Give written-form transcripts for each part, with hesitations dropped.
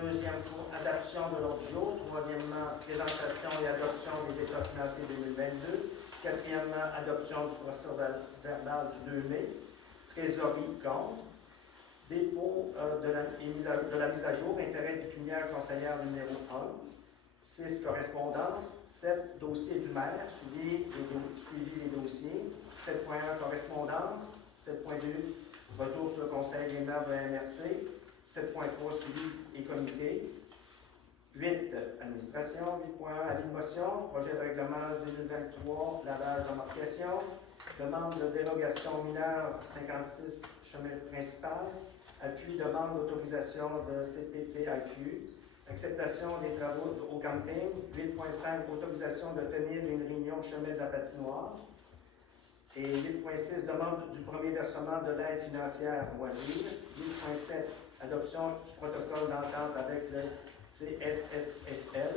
deuxièmement, adoption de l'ordre du jour. Troisièmement, présentation et adoption des états financiers 2022. Quatrièmement, adoption du procès verbal du 2 mai. Trésorerie, compte. Dépôt de la mise à jour, intérêt pécuniaire conseillère numéro 1. 6 correspondances. 7 dossiers du maire, suivi les dossiers. 7.1 correspondance. 7.2 retour sur le conseil des maires de la MRC. 7.3 suivi et comité. 8 administration. 8.1 avis de motion. Projet de règlement 2023, lavage d'embarcation. Demande de dérogation mineure 56 chemin principal. Appui demande d'autorisation de CPTAQ. Acceptation des travaux au camping. 8.5 autorisation de tenir une réunion chemin de la patinoire. Et 8.6 demande du premier versement de l'aide financière loisir. 8.7 adoption du protocole d'entente avec le CSSFL.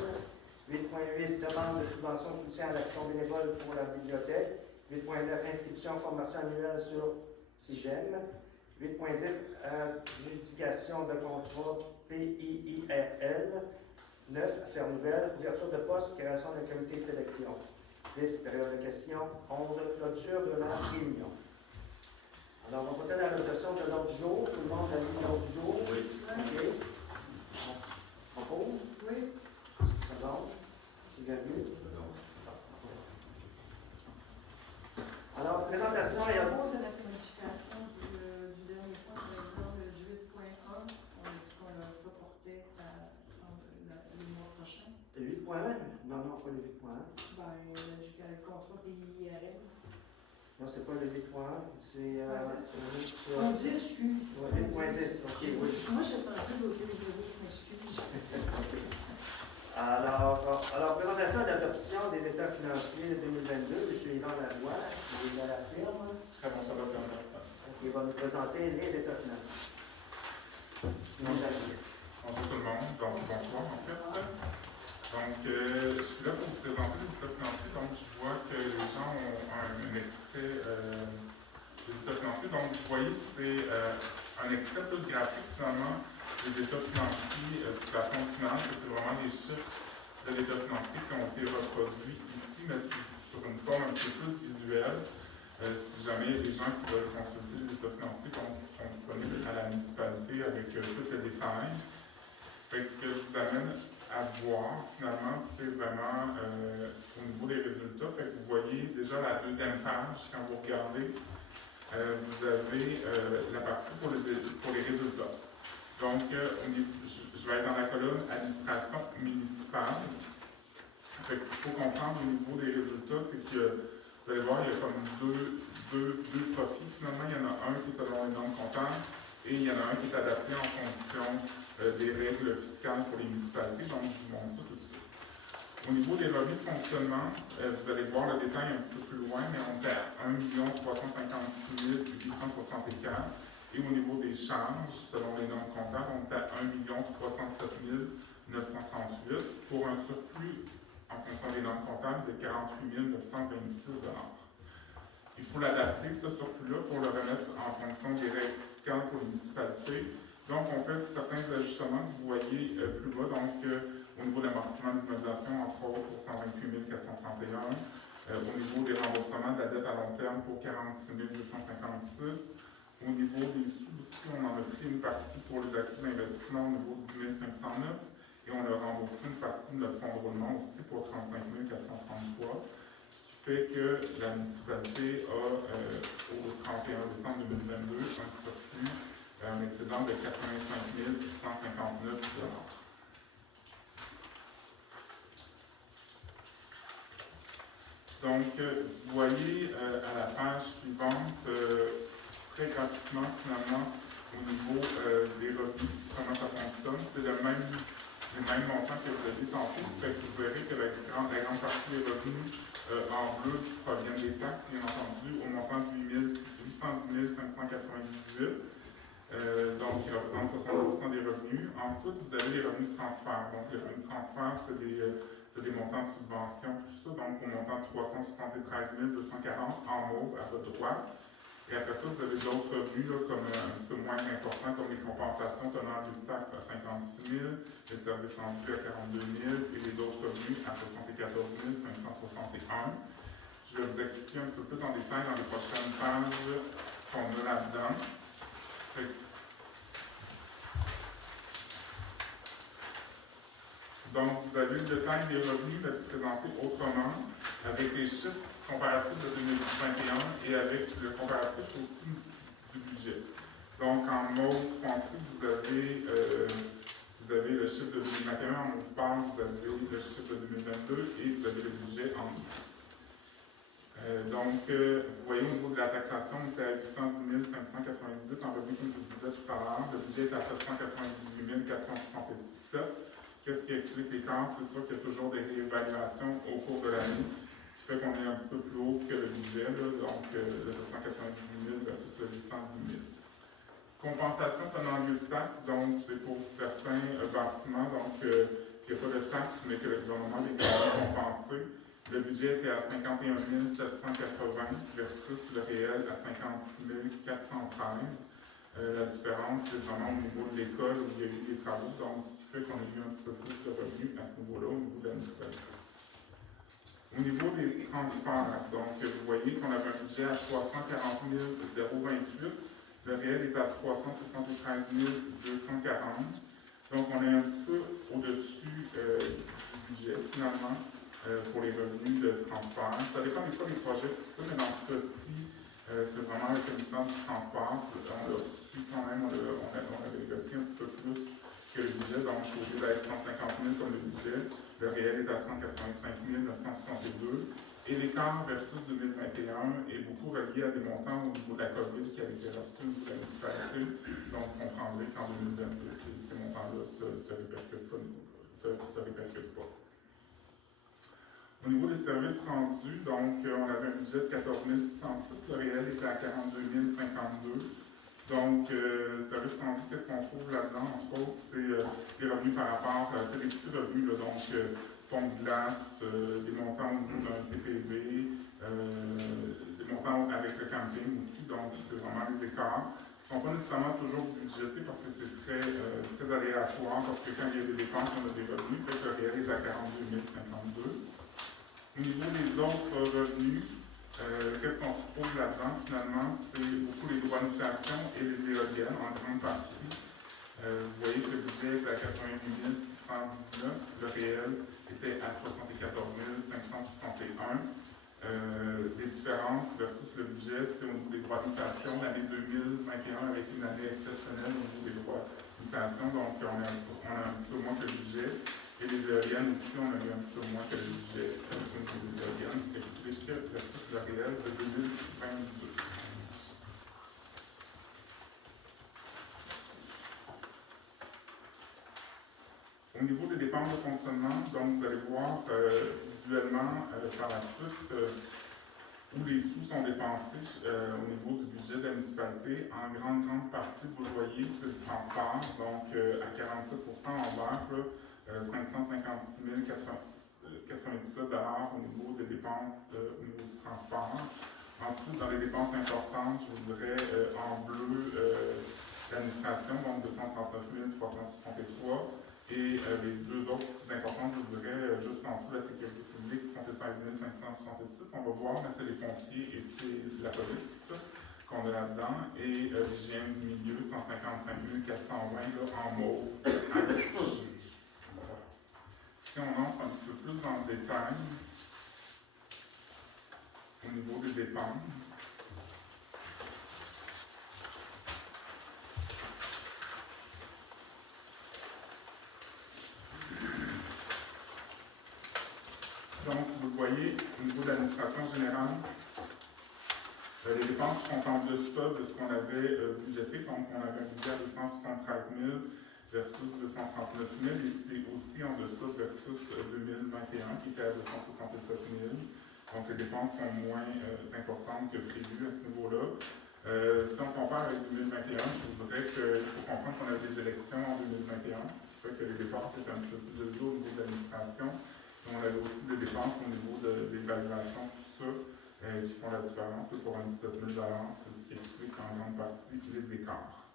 8.8 demande de subvention soutien à l'action bénévole pour la bibliothèque. 8.9 inscription formation annuelle sur CIGEM. 8.10 adjudication de contrat PIIRL. 9 affaires nouvelles, ouverture de poste, création d'un comité de sélection. 10 période de questions. 11 clôture de la réunion. Alors, on procède à l'adoption de l'ordre du jour. Tout le monde a lu l'ordre du jour? Oui. OK. On pose? Oui. Pardon? C'est bienvenu. Alors, présentation et Pose la planification du dernier point, par exemple, du 8.1. On a dit qu'on l'a reporté le mois prochain. Le 8.1? Non, pas le 8.1. Ben, le contrat PIRL. Non, c'est pas le 8.1, c'est... On dit excuse. Ouais, 8.10, ok, oui. Moi, j'ai pensé voter 0, je m'excuse. Alors, présentation d'adoption des états financiers 2022, M. Yvan Lavoie, qui est à la firme. Très bon, ça va bien. Il va nous présenter les états financiers. Bonjour tout le monde, donc bonsoir en fait. Donc, je suis là pour vous présenter les états financiers. Donc, je vois que les gens ont un extrait des états financiers. Donc, vous voyez, c'est un extrait plus graphique finalement des états financiers du plafond final. C'est vraiment les chiffres de l'état financier qui ont été reproduits ici, mais sur une forme un petit peu plus visuelle. Si jamais il y a des gens qui veulent consulter les états financiers, donc ils seront disponibles à la municipalité avec tous les détails. Fait que ce que je vous amène à voir, finalement, c'est vraiment au niveau des résultats. Fait que vous voyez déjà la deuxième page, quand vous regardez, vous avez la partie pour les résultats. Donc, je vais être dans la colonne administration municipale. Fait que ce qu'il faut comprendre au niveau des résultats, c'est que vous allez voir, il y a comme deux profils. Finalement, il y en a un qui est selon les normes comptables et il y en a un qui est adapté en fonction des règles fiscales pour les municipalités. Donc, je vous montre ça tout de suite. Au niveau des revenus de fonctionnement, vous allez voir le détail un petit peu plus loin, mais on est à 1 356 864. Et au niveau des charges, selon les normes comptables, on est à 1 307 938 pour un surplus en fonction des normes comptables de 48 926 $. Il faut l'adapter, ce surplus-là, pour le remettre en fonction des règles fiscales pour les municipalités. Donc, on fait certains ajustements que vous voyez plus bas. Donc, au niveau de l'amortissement des immobilisations, entre autres, pour 128 431. Au niveau des remboursements de la dette à long terme, pour 46 256. Au niveau des sous, ici, on en a pris une partie pour les actifs d'investissement au niveau de 10 509 et on a remboursé une partie de notre fonds de roulement aussi pour 35 433, ce qui fait que la municipalité a, au 31 décembre 2022, un surplus, un excédent de 85 159 $. Donc, vous voyez à la page suivante, très graphiquement, finalement, au niveau des revenus, comment ça fonctionne. C'est le même montant que vous avez tantôt. Fait que vous verrez que la grande partie des revenus en bleu proviennent des taxes, bien entendu, au montant de 810 598. Donc, qui représente 60% des revenus. Ensuite, vous avez les revenus de transfert. Donc, les revenus de transfert, c'est des montants de subvention, tout ça. Donc, au montant de 373 240 en mauve à votre droite. Et après ça, vous avez des autres revenus là, comme un petit peu moins importants, comme les compensations tenant lieu de taxes à 56 000, les services rendus à 42 000 et les autres revenus à 74 561. Je vais vous expliquer un petit peu plus en détail dans les prochaines pages ce qu'on a là-dedans. Donc, vous avez le détail des revenus présentés autrement, avec les chiffres comparatifs de 2021 et avec le comparatif aussi du budget. Donc, en mauve foncé, vous avez le chiffre de 2021, en mauve pâle, vous avez le chiffre de 2022 et vous avez le budget en gris. Vous voyez au niveau de la taxation, on était à 810 598 en revenu, comme je vous disais tout à l'heure. Le budget est à 798 477. Qu'est-ce qui explique l'écart? C'est sûr qu'il y a toujours des réévaluations au cours de l'année, ce qui fait qu'on est un petit peu plus haut que le budget, là, donc le 798 000 versus le 810 000. Compensation tenant lieu de taxes, donc c'est pour certains bâtiments, donc il n'y a pas de taxes, mais que le gouvernement est quand même compensé. Le budget était à 51 780 versus le réel à 56 413. La différence, c'est vraiment au niveau de l'école où il y a eu des travaux, donc ce qui fait qu'on a eu un petit peu plus de revenus à ce niveau-là, au niveau de la municipalité. Au niveau des transferts, donc vous voyez qu'on avait un budget à 340 028, le réel est à 373 240, donc on est un petit peu au-dessus du budget finalement pour les revenus de transfert. Ça dépend des fois des projets, tout ça, mais dans ce cas-ci, c'est vraiment le commissaire du transport. On a reçu quand même, on a négocié un petit peu plus que le budget, donc au lieu d'être 150 000 comme le budget, le réel est à 185 962. Et l'écart versus 2021 est beaucoup relié à des montants au niveau de la COVID qui avaient été reçus au niveau de la municipalité. Donc, vous comprendrez qu'en 2022, ces montants-là ne se répercutent pas. Au niveau des services rendus, donc on avait un budget de 14 606, le réel était à 42 052. Donc, services rendus, qu'est-ce qu'on trouve là-dedans? Entre autres, c'est les revenus par rapport, c'est des petits revenus, là, donc pont de glace, des montants au niveau d'un TPV, des montants avec le camping aussi, donc c'est vraiment les écarts. Ils ne sont pas nécessairement toujours budgétés parce que c'est très aléatoire, parce que quand il y a des dépenses, on a des revenus, fait que le réel est à 42 052. Au niveau des autres revenus, qu'est-ce qu'on retrouve là-dedans? Finalement, c'est beaucoup les droits de mutation et les éoliennes en grande partie. Vous voyez que le budget est à 88 619, le réel était à 74 561. Les différences versus le budget, c'est au niveau des droits de mutation. L'année 2021 avec une année exceptionnelle au niveau des droits de mutation, donc on a un petit peu moins que le budget. Et les éoliennes aussi, on a eu un petit peu moins que le budget au niveau des éoliennes, ce qui explique versus le réel de 2022. Au niveau des dépenses de fonctionnement, donc vous allez voir visuellement par la suite où les sous sont dépensés au niveau du budget de la municipalité. En grande partie, vous le voyez, c'est le transport, donc à 47% en vert, 556 097 $ au niveau des dépenses au niveau du transport. Ensuite, dans les dépenses importantes, je vous dirais en bleu l'administration, donc 239 363. Et les deux autres plus importantes, je vous dirais, juste en dessous de la sécurité publique, 76 566. On va voir, mais c'est les pompiers et c'est la police qu'on a là-dedans. Et l'hygiène du milieu, 155 420 là, en mauve à gauche. Voilà. Si on entre un petit peu plus dans le détail, au niveau des dépenses, donc, vous le voyez, au niveau de l'administration générale, les dépenses sont en deçà de ce qu'on avait budgété. Donc, on avait un budget de 273 000 versus 239 000. Et c'est aussi en deçà versus 2021, qui était à 267 000. Donc, les dépenses sont moins importantes que prévues à ce niveau-là. Si on compare avec 2021, je vous dirais qu'il faut comprendre qu'on a eu des élections en 2021, ce qui fait que les dépenses étaient un petit peu plus élevées au niveau de l'administration. On avait aussi des dépenses au niveau de l'évaluation, tout ça, qui font la différence pour un 17 000 $. C'est ce qui explique en grande partie les écarts.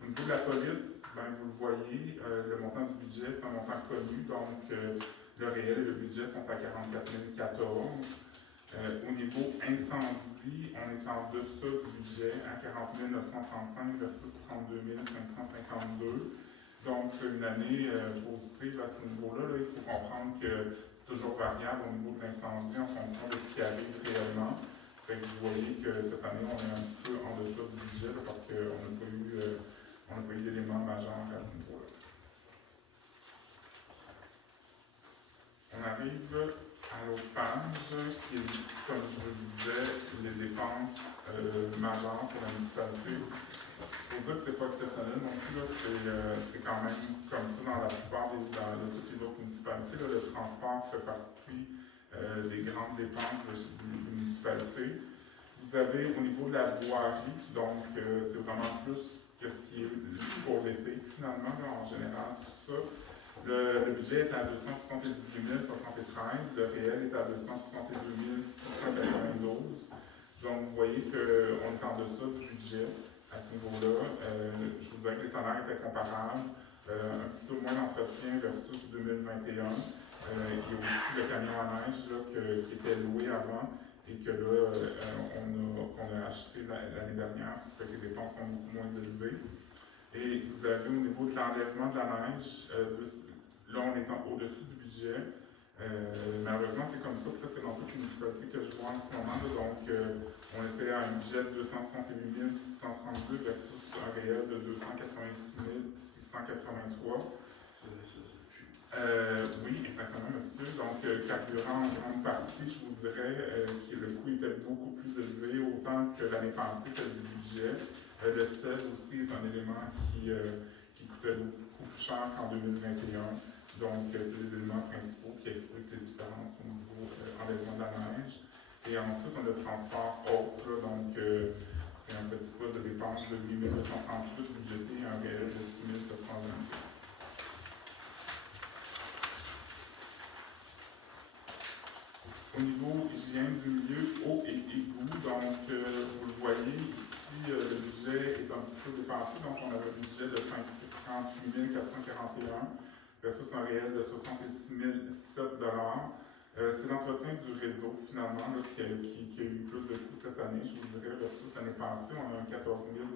Au niveau de la police, ben, vous le voyez, le montant du budget, c'est un montant connu, donc le réel et le budget sont à 44 014. Au niveau incendie, on est en dessous du budget à 40 935 versus 32 552. Donc, c'est une année positive à ce niveau-là. Là. Il faut comprendre que c'est toujours variable au niveau de l'incendie en fonction de ce qui arrive réellement. Fait que vous voyez que cette année, on est un petit peu en dessous du budget là, parce qu'on n'a pas eu d'éléments majeurs à ce niveau-là. On arrive à l'autre page, qui est, comme je vous le disais, les dépenses majeures pour la municipalité. Il faut dire que c'est pas exceptionnel non plus, c'est quand même comme ça dans la plupart de toutes les autres municipalités. Là, le transport fait partie des grandes dépenses des municipalités. Vous avez au niveau de la voirie, donc c'est vraiment plus que ce qui est pour l'été finalement, là, en général, tout ça. Le budget est à 278 073, le réel est à 262 692. Donc, vous voyez qu'on est en dessous du budget à ce niveau-là. Je vous dirais que les salaires étaient comparables, un petit peu moins d'entretien versus 2021. Il y a aussi le camion à neige là, qui était loué avant et que là, qu'on a acheté l'année dernière, ce qui fait que les dépenses sont beaucoup moins élevées. Et vous avez au niveau de l'enlèvement de la neige, là, on est au-dessus du budget. Malheureusement, c'est comme ça presque dans toutes les municipalités que je vois en ce moment. Là, donc, on était à un budget de 268 632 versus un réel de 286 683. Oui, exactement, monsieur. Donc, carburant en grande partie, je vous dirais que le coût était beaucoup plus élevé, autant que l'année passée que du budget. Le sel aussi est un élément qui coûtait beaucoup plus cher qu'en 2021. Donc, c'est les éléments principaux qui expliquent les différences au niveau enlèvement de la neige. Et ensuite, on a le transport autre, donc c'est un petit peu de dépenses de 8 238 budgétés et un réel de 6 720. Au niveau hygiène du milieu, eau et égout, donc vous le voyez ici, le budget est un petit peu dépassé, donc on avait un budget de 58 441 versus un réel de 66 007 c'est l'entretien du réseau, finalement, là, qui a eu plus de coûts cette année, je vous dirais, versus l'année passée, on a un 14 000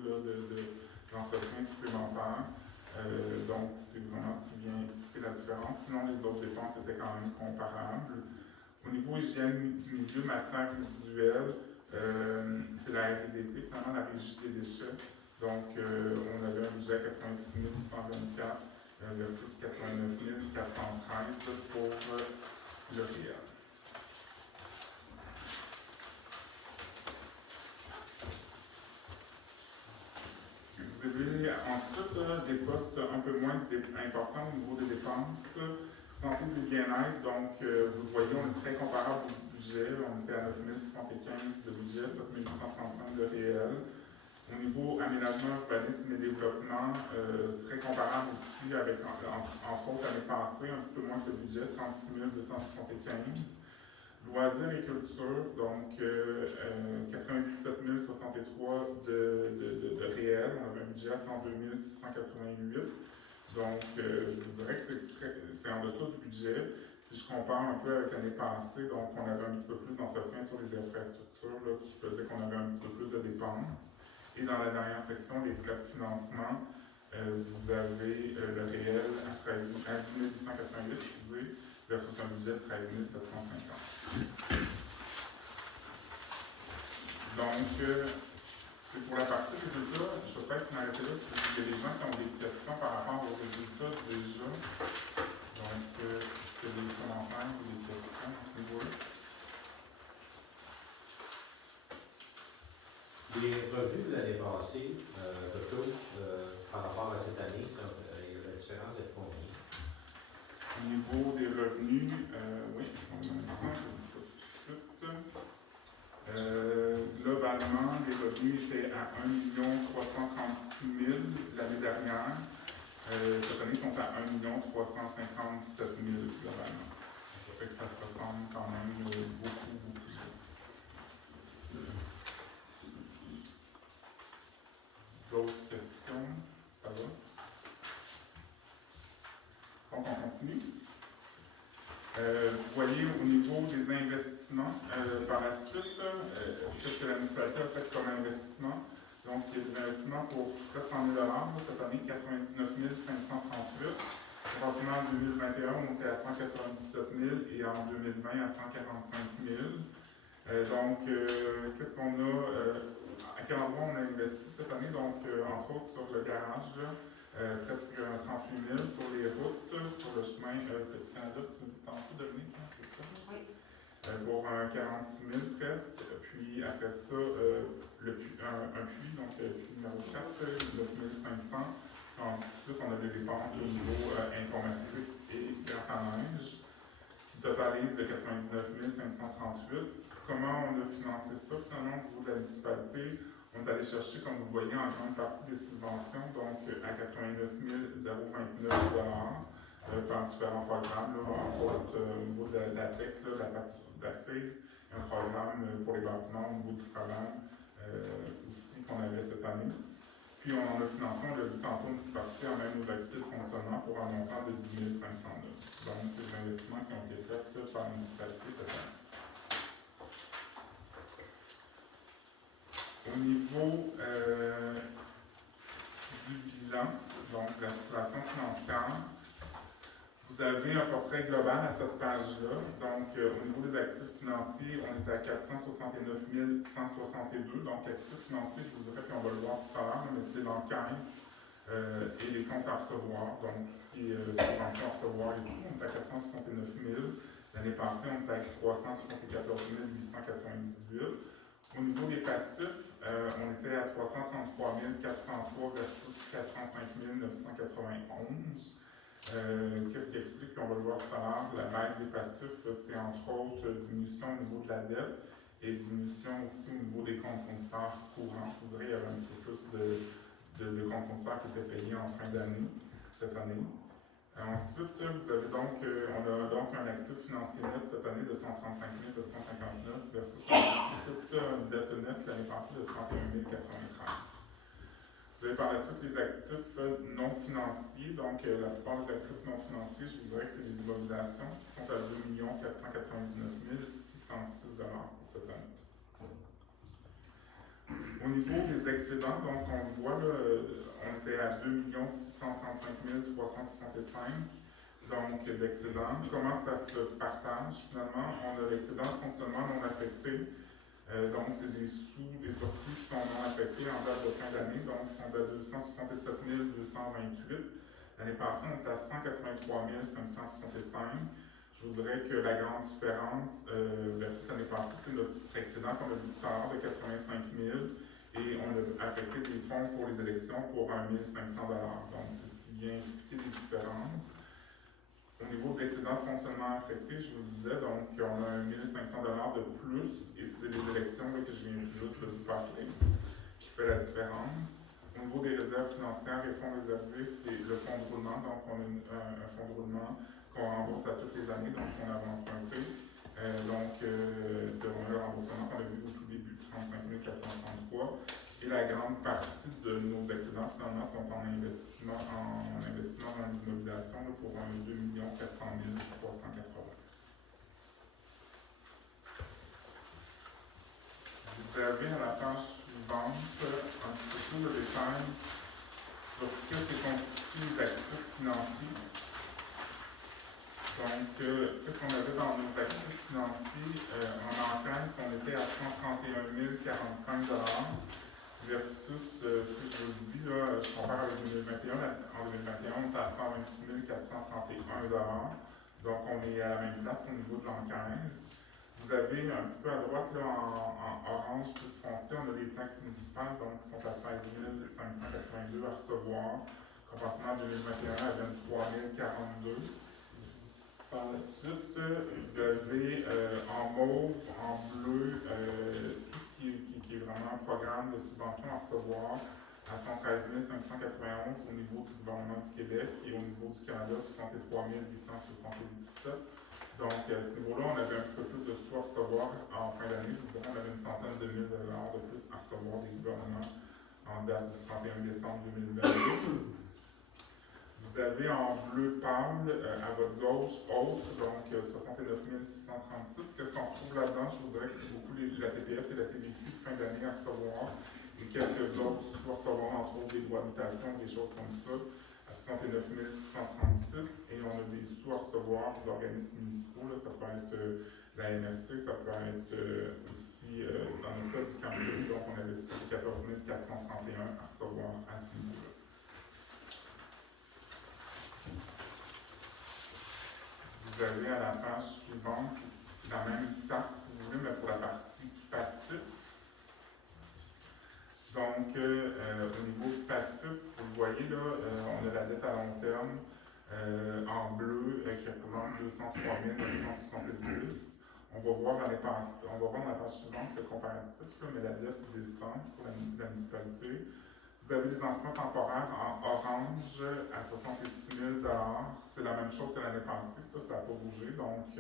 d'entretien supplémentaire. Donc, c'est vraiment ce qui vient expliquer la différence. Sinon, les autres dépenses étaient quand même comparables. Au niveau hygiène du milieu, matière résiduelle, c'est la RDT, finalement, la Régie des déchets. Donc, on avait un budget à 86 824 versus 89 413 pour le réel. Vous avez ensuite des postes un peu moins importants au niveau des dépenses. Santé et bien-être, donc vous le voyez, on est très comparable au budget. On était à 9 075 de budget, 7 835 de réel. Au niveau aménagement, urbanisme et développement, très comparable aussi avec, entre autres, l'année passée, un petit peu moins que le budget, 36 275. Loisirs et culture, donc 97 063 de réel. On avait un budget à 102 688. Donc, je vous dirais que c'est en dessous du budget. Si je compare un peu avec l'année passée, donc on avait un petit peu plus d'entretien sur les infrastructures là, qui faisait qu'on avait un petit peu plus de dépenses. Et dans la dernière section, les frais de financement, vous avez le réel à 10 888, excusez, versus un budget de 13 750. Donc, c'est pour la partie résultats. Je vais peut-être m'arrêter là s'il y a des gens qui ont des questions par rapport aux résultats déjà. Donc, est-ce qu'il y a des commentaires ou des questions à ce niveau-là? Les revenus de l'année passée, par rapport à cette année, la différence est de combien? Au niveau des revenus, oui, un instant, je vous dis ça tout de suite. Globalement, les revenus étaient à 1 336 000 l'année dernière. Cette année, ils sont à 1 357 000 globalement. Ça fait que ça se ressemble quand même beaucoup. au niveau des investissements, par la suite, qu'est-ce que la municipalité a fait comme investissement? Donc, il y a des investissements pour près de 100 000 cette année, 99 538. Effectivement, en 2021, on était à 197 000 et en 2020 à 145 000. Donc, qu'est-ce qu'on a? À quel endroit on a investi cette année? Donc, entre autres, sur le garage, presque 38 000 sur les routes, sur le chemin Petit Canada, tu me dis tantôt, Dominique, hein, c'est ça? Oui. Pour 46 000 presque. Puis après ça, un puits, donc puits numéro 4, 9 500. Ensuite, on a des dépenses au niveau informatique et gratte à neige, ce qui totalise de 99 538. Comment on a financé ça finalement au niveau de la municipalité? On est allé chercher, comme vous voyez, en grande partie des subventions, donc à 89 029 par différents programmes, là, entre autres au niveau de la TEC, la taxe d'accise, un programme pour les bâtiments au niveau du programme aussi qu'on avait cette année. Puis on en a financé, on l'a vu tantôt, une petite partie en même aux activités de fonctionnement pour un montant de 10 509. Donc, c'est des investissements qui ont été faits par la municipalité cette année. Au niveau du bilan, donc la situation financière, vous avez un portrait global à cette page-là. Donc, au niveau des actifs financiers, on est à 469 162. Donc, actifs financiers, je vous dirais, puis on va le voir tout à l'heure, mais c'est dans 15 et les comptes à recevoir. Donc, tout ce qui est subvention à recevoir et tout, on est à 469 000. L'année passée, on était à 374 898. Au niveau des passifs, on était à 333 403 versus 405 991. Qu'est-ce qui explique, puis on va le voir tout à l'heure, la baisse des passifs, c'est entre autres diminution au niveau de la dette et diminution aussi au niveau des comptes fournisseurs courants. Je vous dirais qu'il y avait un petit peu plus de comptes fournisseurs qui étaient payés en fin d'année, cette année. Ensuite, vous avez donc, on a donc un actif financier net cette année de 135 759 versus une dette nette l'année passée de 31 093. Vous avez par la suite les actifs non financiers. Donc, la plupart des actifs non financiers, je vous dirais que c'est les immobilisations qui sont à 2 499 606 $ pour cette année. Au niveau des excédents, donc on le voit, là, on était à 2 635 365 donc d'excédents. Comment ça se partage finalement? On a l'excédent de fonctionnement non affecté. Donc, c'est des surplus qui sont non affectés en date de fin d'année, donc ils sont de 267 228. L'année passée, on était à 183 565. Je vous dirais que la grande différence versus l'année passée, c'est notre excédent qu'on a vu tout à l'heure de 85 000 et on a affecté des fonds pour les élections pour 1 500 $. Donc, c'est ce qui vient expliquer les différences. Au niveau de l'excédent de fonctionnement affecté, je vous disais, donc, on a 1 500 $ de plus, et c'est les élections là, que je viens juste de vous parler, qui fait la différence. Au niveau des réserves financières et fonds réservés, c'est le fonds de roulement, donc on a un fonds de roulement qu'on rembourse à toutes les années, donc on avait emprunté. C'est vraiment le remboursement qu'on a vu au tout début, 35 433. Et la grande partie de nos excédents, finalement, sont en investissement dans les immobilisations là, pour 2 400 380. Vous avez à la page suivante un petit peu tout le détail sur ce qui constitue les actifs financiers. Donc, qu'est-ce qu'on avait dans nos actifs financiers? En encaisse, on était à 131 045 $ versus, si je vous le dis, là, je compare avec 2021, en 2021, on était à 126 431 $. Donc, on est à la même place au niveau de l'encaisse. Vous avez un petit peu à droite, là, en orange plus foncé, on a les taxes municipales, donc qui sont à 16 582 à recevoir. Comparativement à 2021, à 23 042. Par la suite, vous avez en mauve, en bleu, tout ce qui est vraiment un programme de subvention à recevoir à 113 591 au niveau du gouvernement du Québec et au niveau du Canada, 63 877. Donc, à ce niveau-là, on avait un petit peu plus de sous à recevoir en fin d'année. Je vous dirais, on avait une centaine de mille dollars de plus à recevoir des gouvernements en date du 31 décembre 2022. Vous avez en bleu pâle à votre gauche autre, donc 69 636. Qu'est-ce qu'on retrouve là-dedans? Je vous dirais que c'est beaucoup la TPS et la TVQ de fin d'année à recevoir et quelques autres sous recevoir, entre autres des droits d'habitation, des choses comme ça, à 69 636. Et on a des sous à recevoir d'organismes municipaux. Là, ça peut être la MSC, ça peut être aussi dans le cas du Campbell, donc on avait sur 14 431 à recevoir à ce niveau-là. Vous avez à la page suivante la même carte, si vous voulez, mais pour la partie passif. Donc, au niveau passif, vous le voyez là, on a la dette à long terme en bleu qui représente 203 970. On va voir dans la page suivante le comparatif, là, mais la dette descend pour la municipalité. Vous avez les emprunts temporaires en orange à 66 000 $. C'est la même chose que l'année passée, ça n'a pas bougé. Donc,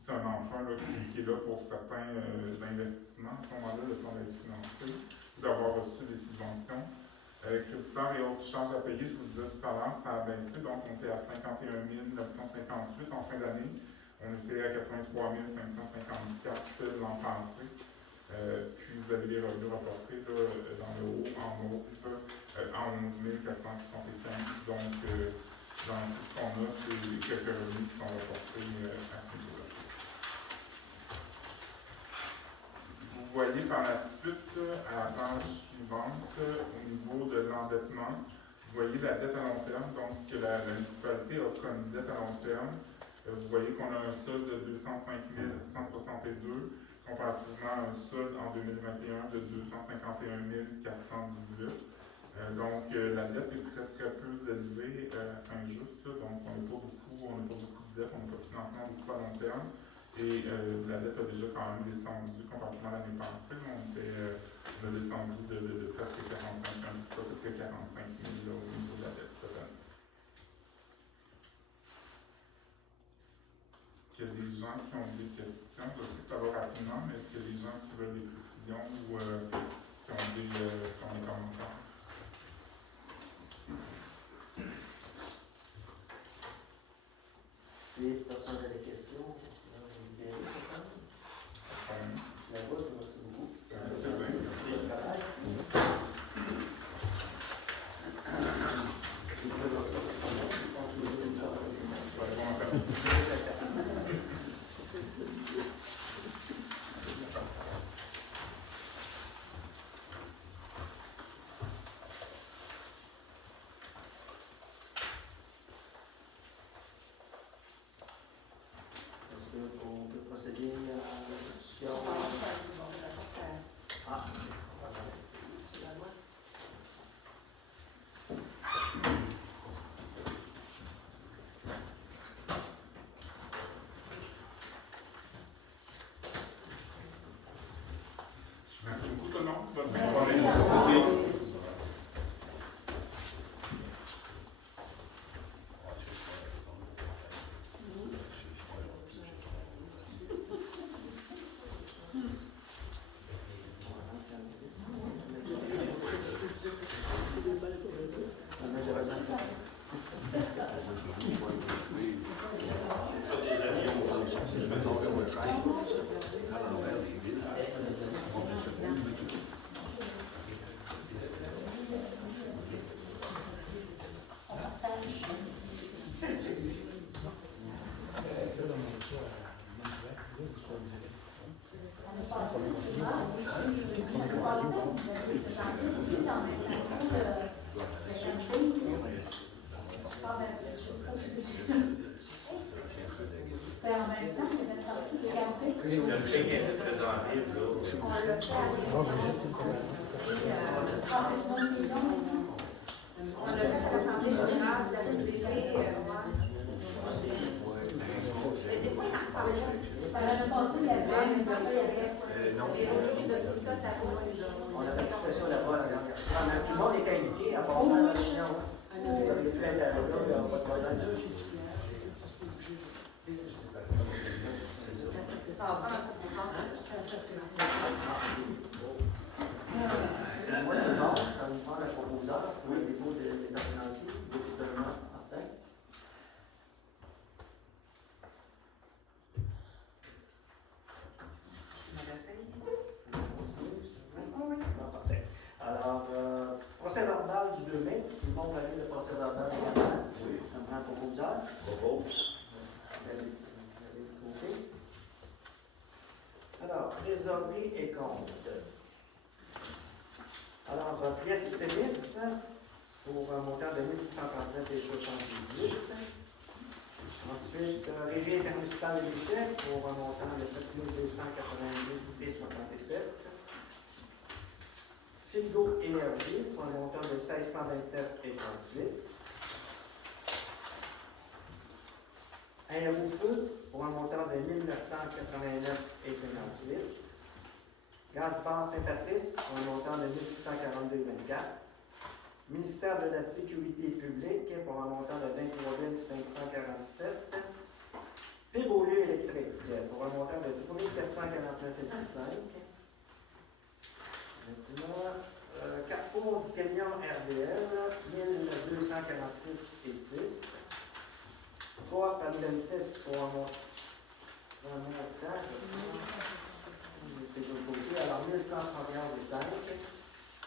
c'est un emprunt là, qui est là pour certains investissements. À ce moment-là, le plan d'aide financier, d'avoir reçu des subventions. Créditeurs et autres charges à payer, je vous le disais tout à l'heure, ça a baissé. Donc, on était à 51 958 en fin d'année. On était à 83 554 l'an passé. Puis vous avez les revenus rapportés là, dans le haut, en haut, à 11 475. Donc, dans ce qu'on a, c'est quelques revenus qui sont rapportés à ce niveau-là. Vous voyez par la suite, à la page suivante, au niveau de l'endettement, vous voyez la dette à long terme, donc ce que la municipalité a comme dette à long terme. Vous voyez qu'on a un solde de 205 162. Comparativement à un solde en 2021 de 251 418. Donc, la dette est très peu élevée à Saint-Just. Donc, on n'a pas beaucoup de dette, on n'a pas de financement beaucoup à long terme. Et la dette a déjà quand même descendu comparativement à l'année passée. On a descendu de presque 45 000, presque 45 000 là, au niveau de la dette cette année. Est-ce qu'il y a des gens qui ont des questions? Je sais que ça va rapidement, mais est-ce qu'il y a des gens qui veulent des précisions ou qui ont des commentaires? Si personne n'a des questions, vous libérez ça quand même. La voix, merci beaucoup. Ça fait plaisir. Merci. On peut procéder à la discussion. Ah, sur la loi. Merci beaucoup tout le monde. Bonne fin de soirée. On a fait l'expression là-bas. Tout le monde est invité à passer à la réunion. Vous avez pu intervenir, il n'y a pas de problème. Ça va prendre un composant. Moi, tout le monde, ça vous prend un proposeur pour le dépôt d'état financier. Procès verbal du 2 mai. Tout le monde va lire le procès verbal également. Oui. Ça me prend un proposeur. Propose. Vous l'avez de côté. Alors, trésorerie et compte. Alors, pièce tennis pour un montant de 1639,78. Ensuite, régie intermunicipale de Michel pour un montant de 7290,67. Figo Énergie pour un montant de 1629,38. Aéro Feu pour un montant de 1989,58. Gaz Bar Sainte-Patrice pour un montant de 1642,24. Ministère de la Sécurité publique pour un montant de 23 547. Pébeau-Lieu électrique pour un montant de 3 449,25. Maintenant, Carrefour du camion RDL, 1246,6. Coop Adventiste pour un montant c'est de l'autre côté, alors 1131,5.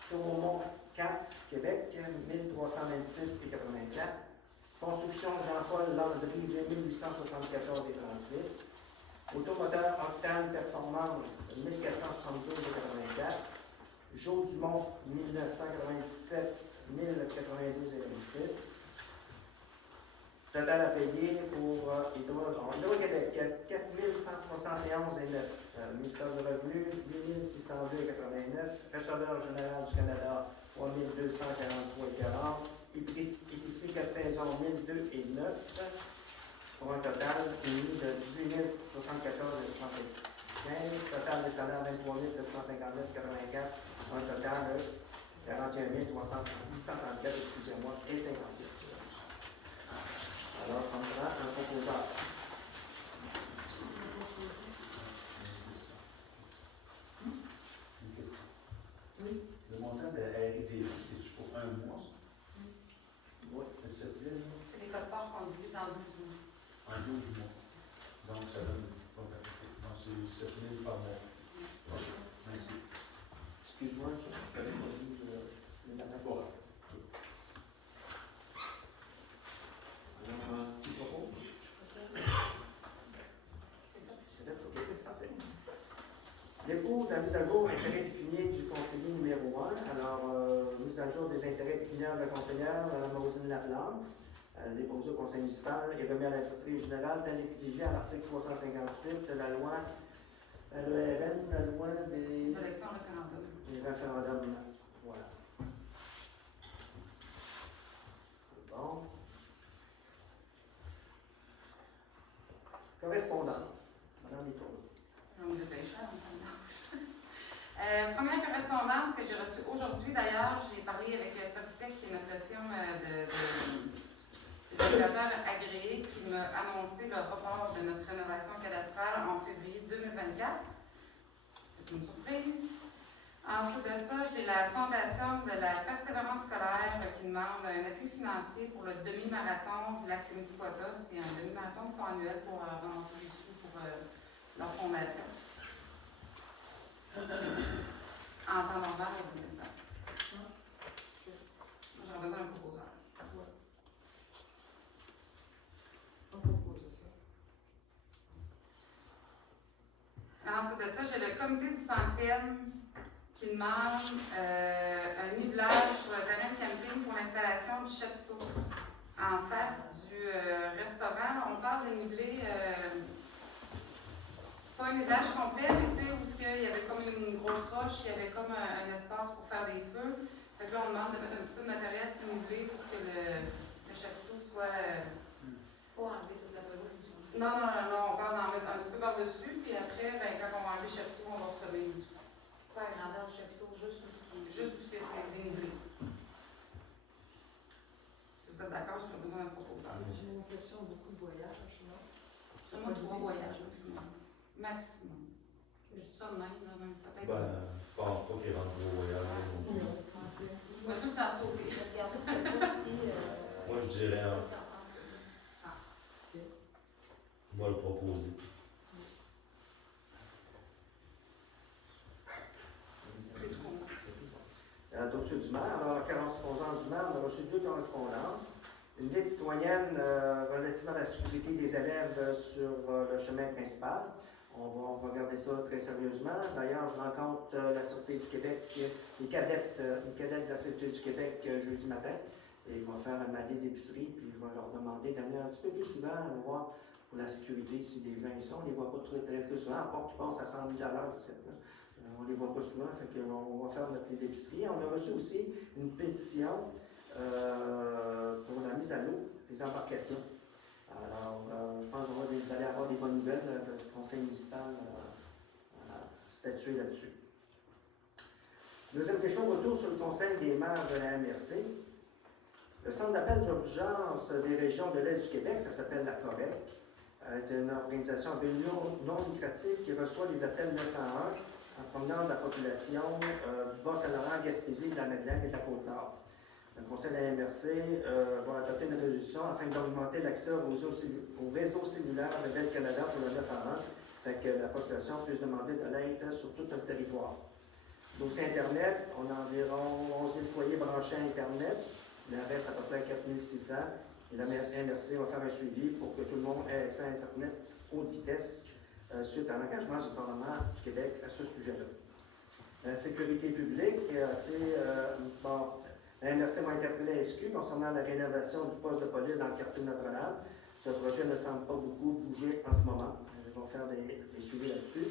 Tourmont 4, Québec, 1326,84. Construction Jean-Paul Landry, 2874,38. Automoteur Octane Performance, 1472,84. Joe Dumont, 1997, 1092,26. Total à payer pour Hydro-Québec, 4171,9. Ministère du Revenu, 8602,89. Receveur général du Canada, 3243,40. Épicerie 4 saisons, 1002,9. Pour un total fini de 18 074,75. Total des salaires, 23 759,84. Un total de 41 834, excusez-moi, et 50. Alors, ça me prend un proposeur. Une question. Oui. Le montant de RITC, c'est-tu pour un mois, ça? Oui. Le 7 000, C'est les codes parts qu'on divise en 12 mois. en 12 mois. Donc, ça donne. Donc, c'est 7 000 par mois. Ok, merci. Excuse-moi, je n'avais pas vu la main. Bon. Qui propose? C'est là, ok, c'est parfait. Dépôt de la mise à jour intérêt pécunier du conseiller numéro 1. Alors, mise à jour des intérêts pécuniaires de la conseillère Rosine Laflamme, déposé au conseil municipal et remis à la titrée générale, tel exigé à l'article 358 de la loi LERN, la loi Les élections référendum. des référendums. Voilà. Bon. Correspondance. Madame Nicolas. On me dépêche, on s'en lâche. Première correspondance que j'ai reçue aujourd'hui, d'ailleurs, j'ai parlé avec Sofitec, qui est notre firme de régulateurs agréés, qui m'a annoncé le report de notre rénovation cadastrale en février 2024. C'est une surprise. Ensuite de ça, j'ai la Fondation de la persévérance scolaire qui demande un appui financier pour le demi-marathon du lac Témiscouata. C'est un demi-marathon qu'ils font annuel pour ramasser des sous pour leur fondation. En temps normal, on dit ça. Moi, j'aurais besoin d'un proposeur. On propose ça. Ensuite de ça, j'ai le comité du 100e qui demande un nivelage sur le terrain de camping pour l'installation du chapiteau en face du restaurant. On parle de niveler, pas un nivelage complet, mais tu sais, où il y avait comme une grosse roche, il y avait comme un espace pour faire des feux. Fait que là, on demande de mettre un petit peu de matériel pour niveler pour que le chapiteau soit... Pour enlever toute la pelouse. Non, on parle d'en mettre un petit peu par-dessus, puis après, ben, quand on va enlever le chapiteau, on va recevoir Pas la grandeur du chapiteau, juste où juste où c'est dénivelé. Si vous êtes d'accord, j'aurais besoin d'un proposeur. C'est une question de beaucoup de voyages, non? Moi, 3 voyages maximum. Maximum. Je dis ça de même, là, même peut-être. Ben, je pense pas qu'il rentre au voyage. non plus. Non. Je vais tout le temps sauter. Regardez, c'était pas si... Moi, je dirais, on va le proposer. C'est trop. Dossier du maire. Alors, la correspondance du maire, on a reçu 2 correspondances. Une lettre citoyenne relativement à la sécurité des élèves sur le chemin principal. On va regarder ça très sérieusement. D'ailleurs, je rencontre la Sûreté du Québec, les cadettes de la Sûreté du Québec jeudi matin. Et ils vont faire ma des épiceries, puis je vais leur demander d'amener un petit peu plus souvent à voir pour la sécurité si des gens ici. On ne les voit pas très souvent, à part qu'ils passent à 100 000 à l'heure ici. On ne les voit pas souvent, fait qu'on va faire les épiceries. On a reçu aussi une pétition pour la mise à l'eau des embarcations. Alors, je pense que vous allez avoir des bonnes nouvelles. Le conseil municipal a statué là-dessus. Deuxième question, retour sur le conseil des maires de la MRC. Le centre d'appel d'urgence des régions de l'Est du Québec, ça s'appelle la COREC. C'est une organisation à but non lucratif qui reçoit des appels 911 en provenance de la population du Bas-Saint-Laurent, Gaspésie, de la Madeleine et de la Côte-Nord. Le conseil de la MRC va adopter une résolution afin d'augmenter l'accès au réseau cellulaire de Bell Canada pour le 911, afin que la population puisse demander de l'aide sur tout le territoire. Dossier Internet, on a environ 11 000 foyers branchés à Internet. Il en reste à peu près 4 600. Et la MRC va faire un suivi pour que tout le monde ait accès à Internet haute vitesse suite à l'engagement du gouvernement du Québec à ce sujet-là. La sécurité publique, la MRC va interpeller la SQ concernant la rénovation du poste de police dans le quartier de Notre-Dame. Ce projet ne semble pas beaucoup bouger en ce moment. Ils vont faire des suivis là-dessus.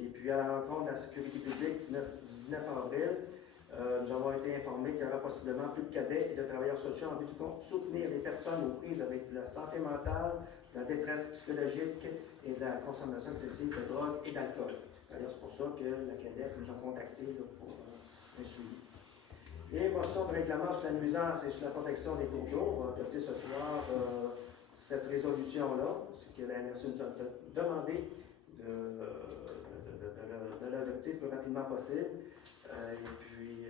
Et puis, à la rencontre de la sécurité publique du 19 avril, nous avons été informés qu'il y aura possiblement plus de cadets et de travailleurs sociaux en but de soutenir les personnes aux prises avec la santé mentale, la détresse psychologique et de la consommation excessive de drogue et d'alcool. D'ailleurs, c'est pour ça que la cadette nous a contactés pour un suivi. Et motion de règlement sur la nuisance et sur la protection des cours d'eau. On va adopter ce soir cette résolution-là. C'est que la MRC nous a demandé de l'adopter le plus rapidement possible. Et puis,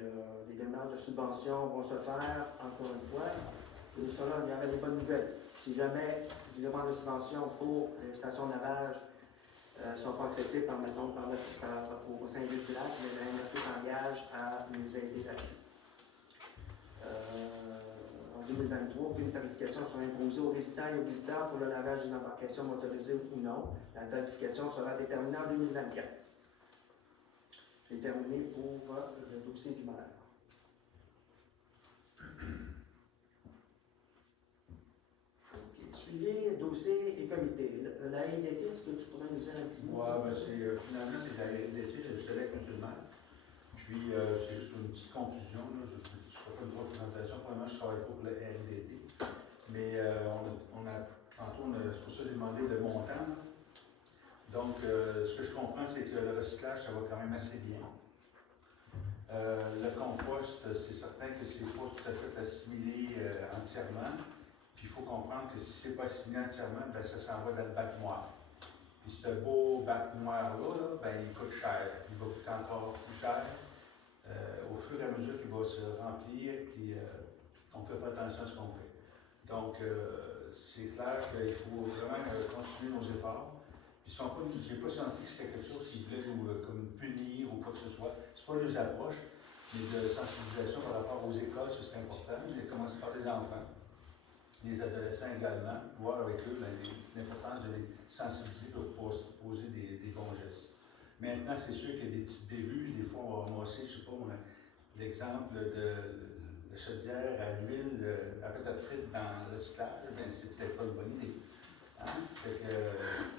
les démarches de subvention vont se faire, encore une fois. Et cela, il y aura des bonnes nouvelles. Si jamais les demandes de subvention pour les stations de lavage ne sont pas acceptées au sein du lac, mais la MRC s'engage à nous aider là-dessus. En 2023, aucune tarification sera imposée aux résidents et aux visiteurs pour le lavage des embarcations motorisées ou non. La tarification sera déterminée en 2024. J'ai terminé pour le dossier du maire. Okay. Suivi, dossier et comité. La RDT, est-ce que tu pourrais nous dire un petit mot? Oui, finalement, c'est la RDT, je te l'ai comme le maire. Puis, c'est juste une petite conclusion. Là. Je ne ferai pas une grosse présentation. Premièrement, je ne travaille pas pour la RDT. Mais c'est pour ça que j'ai demandé le montant. Là. Donc, ce que je comprends, c'est que le recyclage, ça va quand même assez bien. Le compost, c'est certain que ce n'est pas tout à fait assimilé entièrement. Puis, il faut comprendre que si ce n'est pas assimilé entièrement, ben, ça s'en va dans le bac noir. Puis, ce beau bac noir-là, ben, il coûte cher. Il va coûter encore plus cher au fur et à mesure qu'il va se remplir. Puis, on ne fait pas attention à ce qu'on fait. Donc, c'est clair qu'il faut vraiment continuer nos efforts. Je n'ai pas senti que c'était quelque chose qui voulait nous comme punir ou quoi que ce soit. Ce n'est pas les approches, mais de sensibilisation par rapport aux écoles, ça c'est important. Il a commencé par les enfants, les adolescents également, voir avec eux l'importance de les sensibiliser pour poser des bons gestes. Maintenant, c'est sûr qu'il y a des petites bévues, des fois on va ramasser, je ne sais pas, l'exemple de la chaudière à l'huile, à patate frite dans le recyclage, ben, c'est peut-être pas une bonne idée. Hein?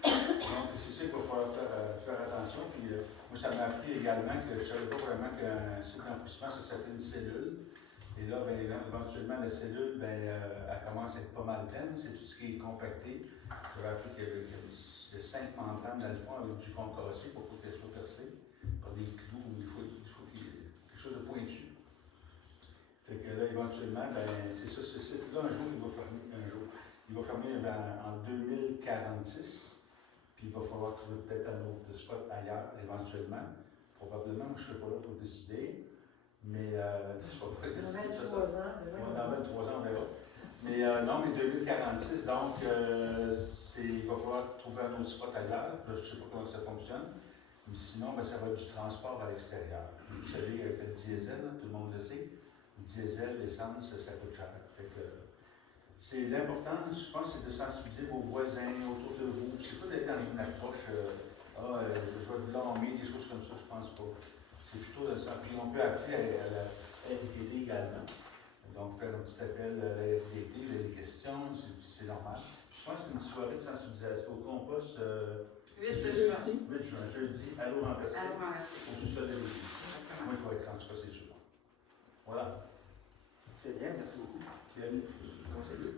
Donc, c'est ça qu'il va falloir faire attention. Puis, moi, ça m'a appris également que je ne savais pas vraiment qu'un site d'enfouissement, ça s'appelle une cellule. Et là, ben, éventuellement, la cellule, ben, elle commence à être pas mal pleine. C'est tout ce qui est compacté. J'avais appris qu'il y a 5 membranes dans le fond avec du concassé pour qu'elle soit percée par des clous ou il faut qu'il y ait quelque chose de pointu. Fait que là, éventuellement, ben, c'est ça, ce site-là, un jour, il va fermer. Il va fermer en 2046, puis il va falloir trouver peut-être un autre spot ailleurs, éventuellement. Probablement, je ne serai pas là pour décider, mais je ne vais pas décider. Dans 23 ans. Dans 23 ans, on verra. Mais non, mais 2046, donc, il va falloir trouver un autre spot ailleurs. Là, je ne sais pas comment ça fonctionne. Mais sinon, ben, ça va être du transport à l'extérieur. Vous savez, avec le diesel, tout le monde le sait. diesel, l'essence, ça coûte cher. Fait que, c'est l'important, je pense, c'est de sensibiliser vos voisins autour de vous. C'est pas d'être dans une approche, je vais blâmer, des choses comme ça, je pense pas. C'est plutôt de le sentir. On peut appeler à la RDPD également. Donc, faire un petit appel à la RDPD, il y a des questions, c'est normal. Je pense qu'une soirée de sensibilisation au compost, 8 juin. 8 juin, jeudi, à l'eau renversée, Allô, merci. au sous-sol de l'église. Exactement. Moi, je vais être en tout cas, c'est sûr. Voilà. Très bien, merci beaucoup. Bienvenue. Conseiller.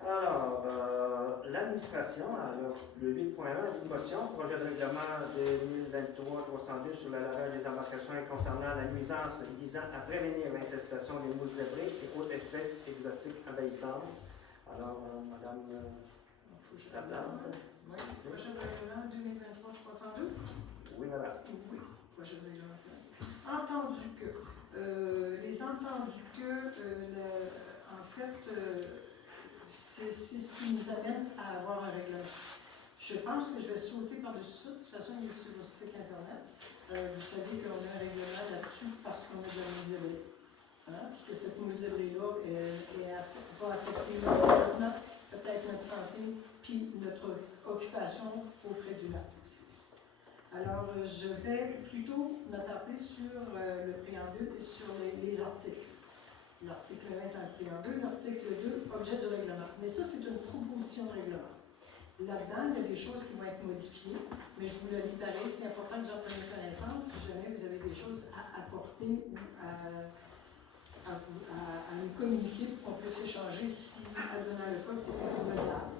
Alors, l'administration, alors, le 8.1, une motion, projet de règlement 2023-302 sur le lavage des embarcations et concernant la nuisance visant à prévenir l'infestation des mousses de briques et autres espèces exotiques envahissantes. Alors, Madame Tablante. Oui, projet de règlement 2023-302. Oui, Madame. Oui, projet de règlement. Entendu que, les entendus que, en fait, c'est ce qui nous amène à avoir un règlement. Je pense que je vais sauter par-dessus ça. De toute façon, il est sur le site Internet. Vous savez qu'on a un règlement là-dessus parce qu'on a de la musée. Hein? Puis que cette musée-là va affecter notre développement, peut-être notre santé, puis notre occupation auprès du lac aussi. Alors, je vais plutôt m'attarder sur le préambule et sur les articles. L'article 1 est un préambule, l'article 2, objet du règlement. Mais ça, c'est une proposition de règlement. Là-dedans, il y a des choses qui vont être modifiées, mais je vous le lis pareil, c'est important que vous en preniez connaissance si jamais vous avez des choses à apporter ou à nous communiquer pour qu'on puisse échanger si, advenant le cas, c'est faisable.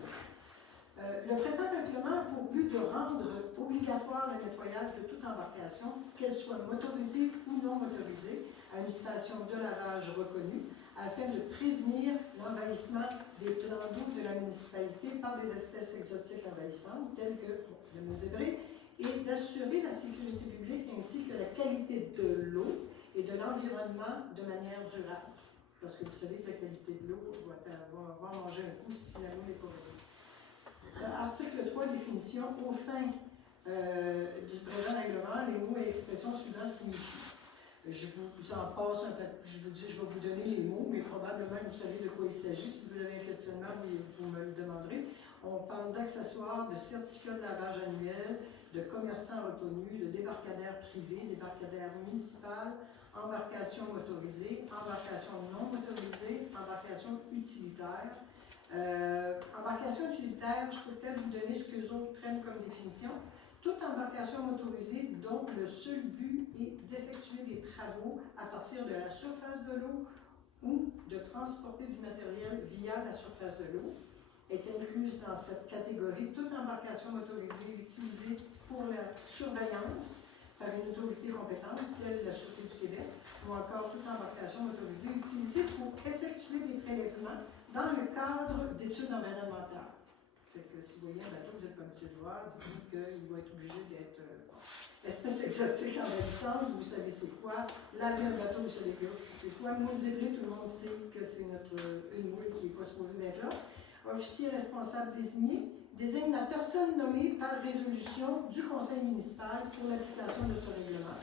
Le présent règlement a pour but de rendre obligatoire le nettoyage de toute embarcation, qu'elle soit motorisée ou non motorisée, à une station de lavage reconnue, afin de prévenir l'envahissement des plans d'eau de la municipalité par des espèces exotiques envahissantes, telles que le moussebré, et d'assurer la sécurité publique ainsi que la qualité de l'eau et de l'environnement de manière durable. Parce que vous savez que la qualité de l'eau va manger un coup si la l'eau n'est pas bonne. Article 3, définition. Aux fins du présent règlement, les mots et expressions suivants signifient. Je vous en passe un peu, je vais vous donner les mots, mais probablement vous savez de quoi il s'agit. Si vous avez un questionnement, vous me le demanderez. On parle d'accessoires, de certificats de lavage annuel, de commerçants reconnus, de débarcadères privés, débarcadères municipales, embarcations motorisées, embarcations non motorisées, embarcations utilitaires. Embarcation utilitaire, je peux peut-être vous donner ce qu'eux autres prennent comme définition. Toute embarcation motorisée dont le seul but est d'effectuer des travaux à partir de la surface de l'eau ou de transporter du matériel via la surface de l'eau est incluse dans cette catégorie toute embarcation motorisée utilisée pour la surveillance par une autorité compétente, telle la Sûreté du Québec, ou encore toute embarcation motorisée utilisée pour effectuer des prélèvements dans le cadre d'études environnementales. Fait que si vous voyez un bateau, vous êtes pas habitué de voir, dites-vous qu'il va être obligé d'être espèce exotique envahissante, vous savez c'est quoi. L'avion de bateau, vous savez c'est quoi. Moule zébré, tout le monde sait que c'est une moule qui n'est pas supposée d'être là. Officier responsable désigné désigne la personne nommée par résolution du conseil municipal pour l'application de ce règlement.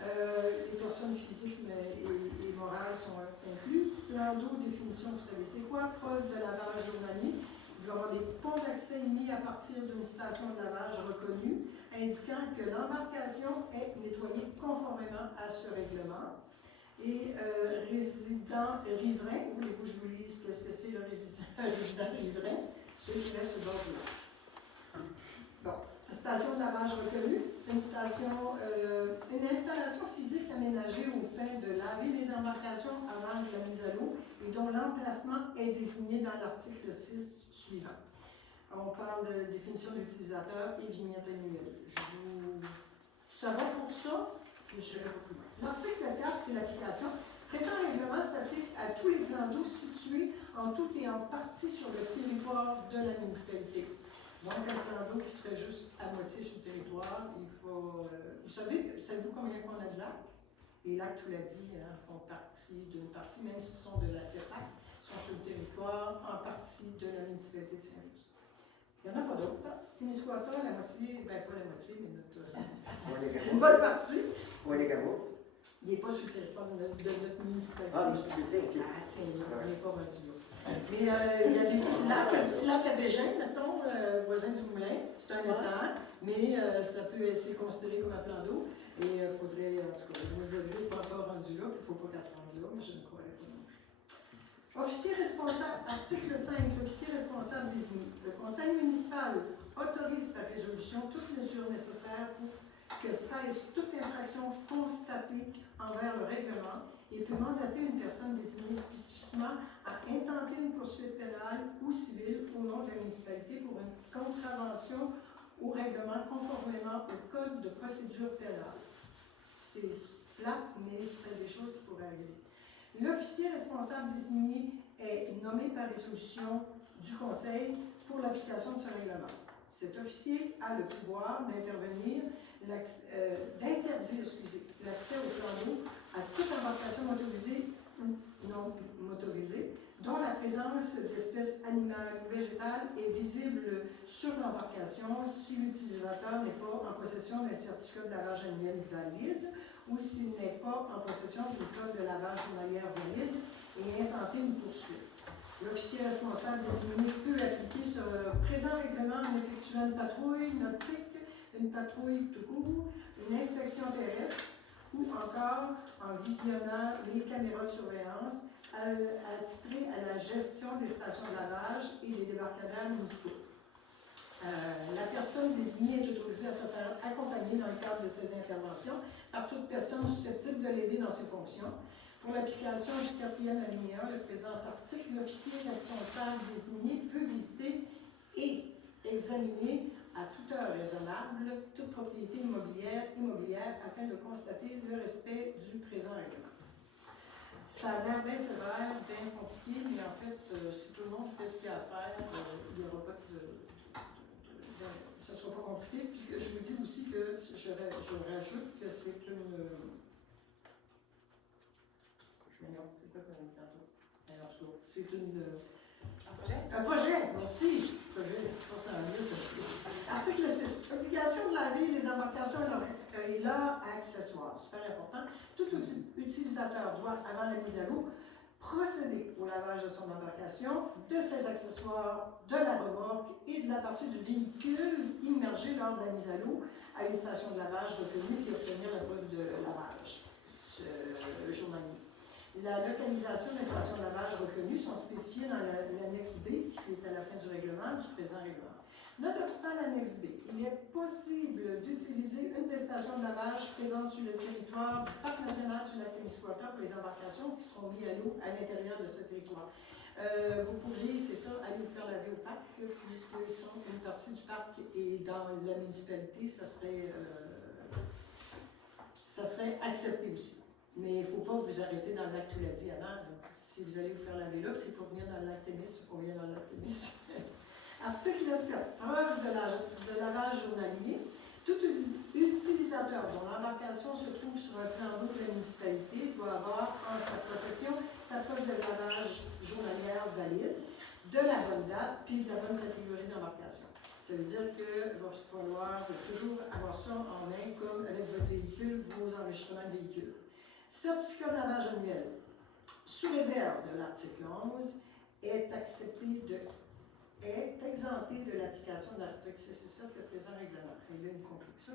Les personnes physiques et morales sont incluses. Plan d'eau, définition, vous savez c'est quoi. Preuve de lavage journalier. Il va y avoir des ponts d'accès émis à partir d'une station de lavage reconnue, indiquant que l'embarcation est nettoyée conformément à ce règlement. Et résident riverain, vous voulez que je vous lise qu'est-ce que c'est le résident riverain, ceux qui restent sur le bord de l'eau. Bon, station de lavage reconnue, une installation physique aménagée aux fins de laver les embarcations avant de la mise à l'eau et dont l'emplacement est désigné dans l'article 6 suivant. On parle de définition de l'utilisateur et vignette annuelle. Ça va pour ça, puis je vais beaucoup. L'article 4, c'est l'application. Le présent règlement s'applique à tous les plans d'eau situés en tout et en partie sur le territoire de la municipalité. Donc, un plan d'eau qui serait juste à moitié sur le territoire, il faut... savez-vous combien on a de lacs? Les lacs, tout l'a dit, font partie d'une partie, même s'ils sont de la CEPAC, sont sur le territoire, en partie de la municipalité de Saint-Just. Il n'y en a pas d'autres. Témiscouata, la moitié, ben pas la moitié, mais notre... une bonne partie. Ouélégamou. Il n'est pas sur le territoire de notre municipalité. Ah, municipalité, OK. Ah, c'est on n'est pas rendu là. Mais il y a des petits lacs, un petit lac à Bégin, mettons, voisin du moulin. C'est un étang, mais c'est considéré comme un plan d'eau. Et il faudrait, en tout cas, nos élevés n'est pas encore rendu là, il ne faut pas qu'elle se rende là, mais je ne croirais pas non plus. Officier responsable, article 5, officier responsable désigné. Le conseil municipal autorise par résolution toute mesure nécessaire pour que cesse toute infraction constatée envers le règlement et peut mandater une personne désignée spécifiquement à intenter une poursuite pénale ou civile au nom de la municipalité pour une contravention au règlement conformément au code de procédure pénale. C'est plat, mais c'est des choses qui pourraient arriver. L'officier responsable désigné est nommé par résolution du Conseil pour l'application de ce règlement. Cet officier a le pouvoir d'intervenir, d'interdire l'accès au plan d'eau à toute embarcation motorisée ou non motorisée, dont la présence d'espèces animales ou végétales est visible sur l'embarcation si l'utilisateur n'est pas en possession d'un certificat de lavage annuel valide ou s'il n'est pas en possession d'une cote de lavage journalière valide et intenter une poursuite. L'officier responsable désigné peut appliquer ce présent règlement en effectuant une patrouille nautique, une patrouille tout court, une inspection terrestre ou encore en visionnant les caméras de surveillance attitrées à la gestion des stations de lavage et des débarcadères municipaux. La personne désignée est autorisée à se faire accompagner dans le cadre de ces interventions par toute personne susceptible de l'aider dans ses fonctions. Pour l'application du 4e alinéa, le présent article, l'officier responsable désigné peut visiter et examiner à toute heure raisonnable toute propriété immobilière afin de constater le respect du présent règlement. Ça a l'air bien sévère, bien compliqué, mais en fait, si tout le monde fait ce qu'il y a à faire, il n'y aura pas ça ne sera pas compliqué. Puis je vous dis aussi que je rajoute que c'est une. C'est une. Un projet, merci. Projet, Article 6. Obligation de laver les embarcations et leurs accessoires. Super important. Tout utilisateur doit, avant la mise à l'eau, procéder au lavage de son embarcation, de ses accessoires, de la remorque et de la partie du véhicule immergé lors de la mise à l'eau à une station de lavage reconnue et obtenir la preuve de lavage journalier. La localisation des stations de lavage reconnues sont spécifiées dans l'annexe B, qui est à la fin du règlement, du présent règlement. Nonobstant l'annexe B, il est possible d'utiliser une des stations de lavage présentes sur le territoire du Parc national du lac Témiscouata pour les embarcations qui seront mises à l'eau à l'intérieur de ce territoire. Vous pourriez, c'est ça, aller vous faire laver au parc, puisqu'ils sont une partie du parc et dans la municipalité, ça serait accepté aussi. Mais il ne faut pas vous arrêter dans le lac Touladi avant. Si vous allez vous faire laver là, c'est pour venir dans le lac Témis, on vient dans le lac Témis. Article 7. Preuve de lavage journalier. Tout utilisateur dont l'embarcation se trouve sur un plan d'eau de la municipalité doit avoir en sa possession sa preuve de lavage journalière valide, de la bonne date, puis de la bonne catégorie d'embarcation. Ça veut dire qu'il va falloir toujours avoir ça en main, comme avec votre véhicule, vos enregistrements de véhicule. Certificat de lavage annuel, sous réserve de l'article 11, est exempté de l'application de l'article 667, le présent règlement. Et là, il complique ça.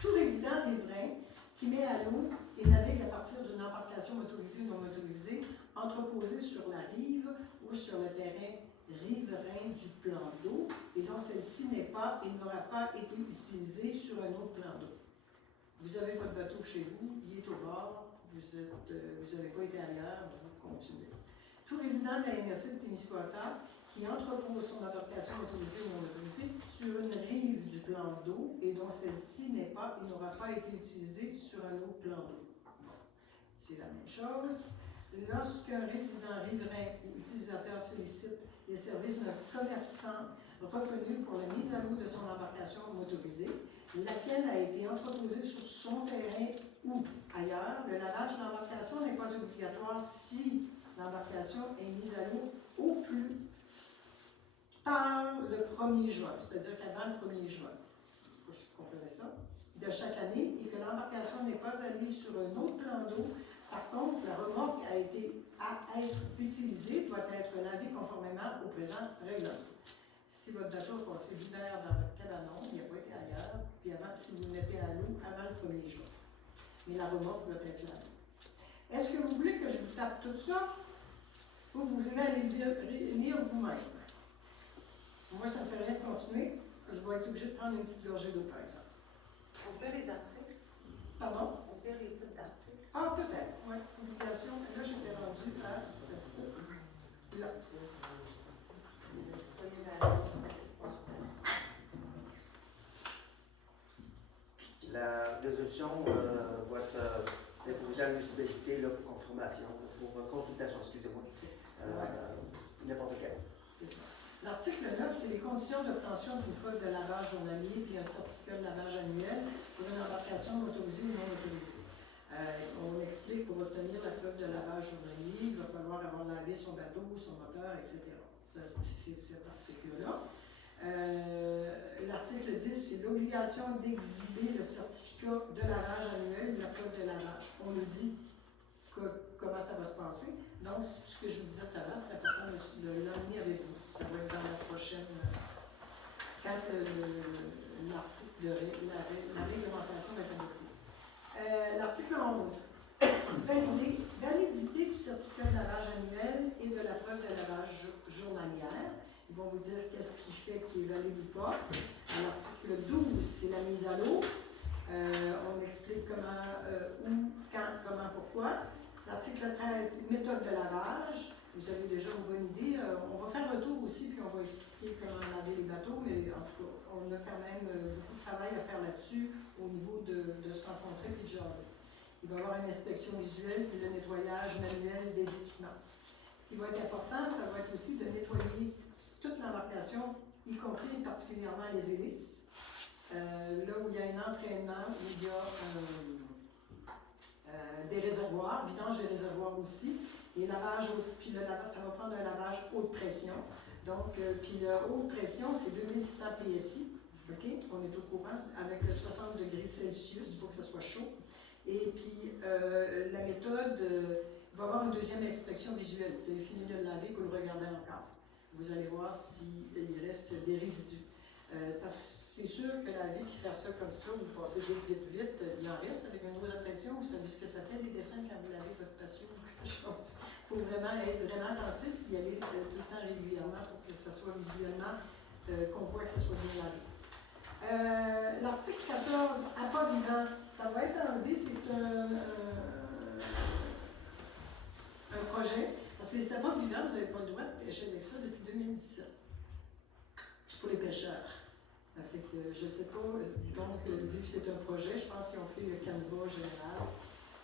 Tout résident riverain qui met à l'eau et navigue à partir d'une embarcation motorisée ou non motorisée, entreposée sur la rive ou sur le terrain riverain du plan d'eau, et dont celle-ci n'est pas et n'aura pas été utilisée sur un autre plan d'eau. Vous avez votre bateau chez vous, il est au bord, vous n'avez pas été ailleurs, vous continuez. Tout résident de la MRC de Témiscouata qui entrepose son embarcation motorisée ou non motorisée sur une rive du plan d'eau et dont celle-ci n'est pas et n'aura pas été utilisée sur un autre plan d'eau. C'est la même chose. Lorsqu'un résident riverain ou utilisateur sollicite les services d'un commerçant reconnu pour la mise à l'eau de son embarcation motorisée, laquelle a été entreposée sur son terrain ou ailleurs, le lavage de l'embarcation n'est pas obligatoire si l'embarcation est mise à l'eau au plus tard le 1er juin, c'est-à-dire qu'avant le 1er juin. Vous comprenez ça? de chaque année et que l'embarcation n'est pas allée sur un autre plan d'eau. Par contre, la remorque à être utilisée doit être lavée conformément au présent règlement. Si votre bateau a passé l'hiver dans votre cabanon, il n'a pas été ailleurs, puis si vous le mettez à l'eau avant le 1er juin. Mais la remorque doit être lavée. Est-ce que vous voulez que je vous tape tout ça ou vous voulez aller lire vous-même? Moi, ça ne me fait rien de continuer. Je vais être obligée de prendre une petite gorgée d'eau, par exemple. On peut les articles? Pardon? On peut les types d'articles? Ah, peut-être, oui. Publication. Là, j'étais rendue à là. La résolution va être déposée à l'université là, pour confirmation, pour consultation, excusez-moi. N'importe quel. C'est ça. L'article 9, c'est les conditions d'obtention d'une preuve de lavage journalier puis un certificat de lavage annuel pour une embarcation autorisée ou non autorisée. On explique pour obtenir la preuve de lavage journalier, il va falloir avoir lavé son bateau, son moteur, etc. C'est cet article-là. L'article 10, c'est l'obligation d'exhiber le certificat de lavage annuel ou la preuve de lavage. On nous dit comment ça va se passer. Donc, ce que je vous disais tout à l'heure, c'est important de l'emmener avec vous. Ça va être dans la prochaine, quand l'article de la réglementation va être adoptée. L'article 11. Validité du certificat de lavage annuel et de la preuve de lavage journalière. Ils vont vous dire qu'est-ce qui fait qu'il est valide ou pas. L'article 12, c'est la mise à l'eau. On explique comment, où, quand, comment, pourquoi. L'article 13, méthode de lavage. Vous avez déjà une bonne idée. On va faire le tour aussi, puis on va expliquer comment laver les bateaux, mais en tout cas, on a quand même beaucoup de travail à faire là-dessus au niveau de se rencontrer et de jaser. Il va y avoir une inspection visuelle puis le nettoyage manuel des équipements. Ce qui va être important, ça va être aussi de nettoyer toute l'embarcation, y compris particulièrement les hélices. Là où il y a un entraînement, où il y a des réservoirs, vidange des réservoirs aussi, et lavage, puis ça va prendre un lavage haute pression. Donc, puis le haute pression, c'est 2600 PSI, OK? On est au courant, avec 60 degrés Celsius, il faut que ça soit chaud. Et puis, la méthode, il va y avoir une deuxième inspection visuelle. Vous avez fini de le laver, vous le regardez encore. Vous allez voir s'il reste des résidus. Parce que c'est sûr que laver et faire ça comme ça, vous passez vite, il en reste avec une eau de pression. Vous savez ce que ça fait, les dessins, quand vous lavez votre patio ou quelque chose. Il faut vraiment être vraiment attentif et y aller tout le temps régulièrement pour que ça soit visuellement, qu'on voit que ça soit bien lavé. L'article 14, appât vivant, ça va être enlevé, c'est un projet. Parce que les appâts vivants, vous n'avez pas le droit de pêcher avec ça depuis 2017. C'est pour les pêcheurs. Fait que je ne sais pas, donc vu que c'est un projet, je pense qu'ils ont pris le canevas général.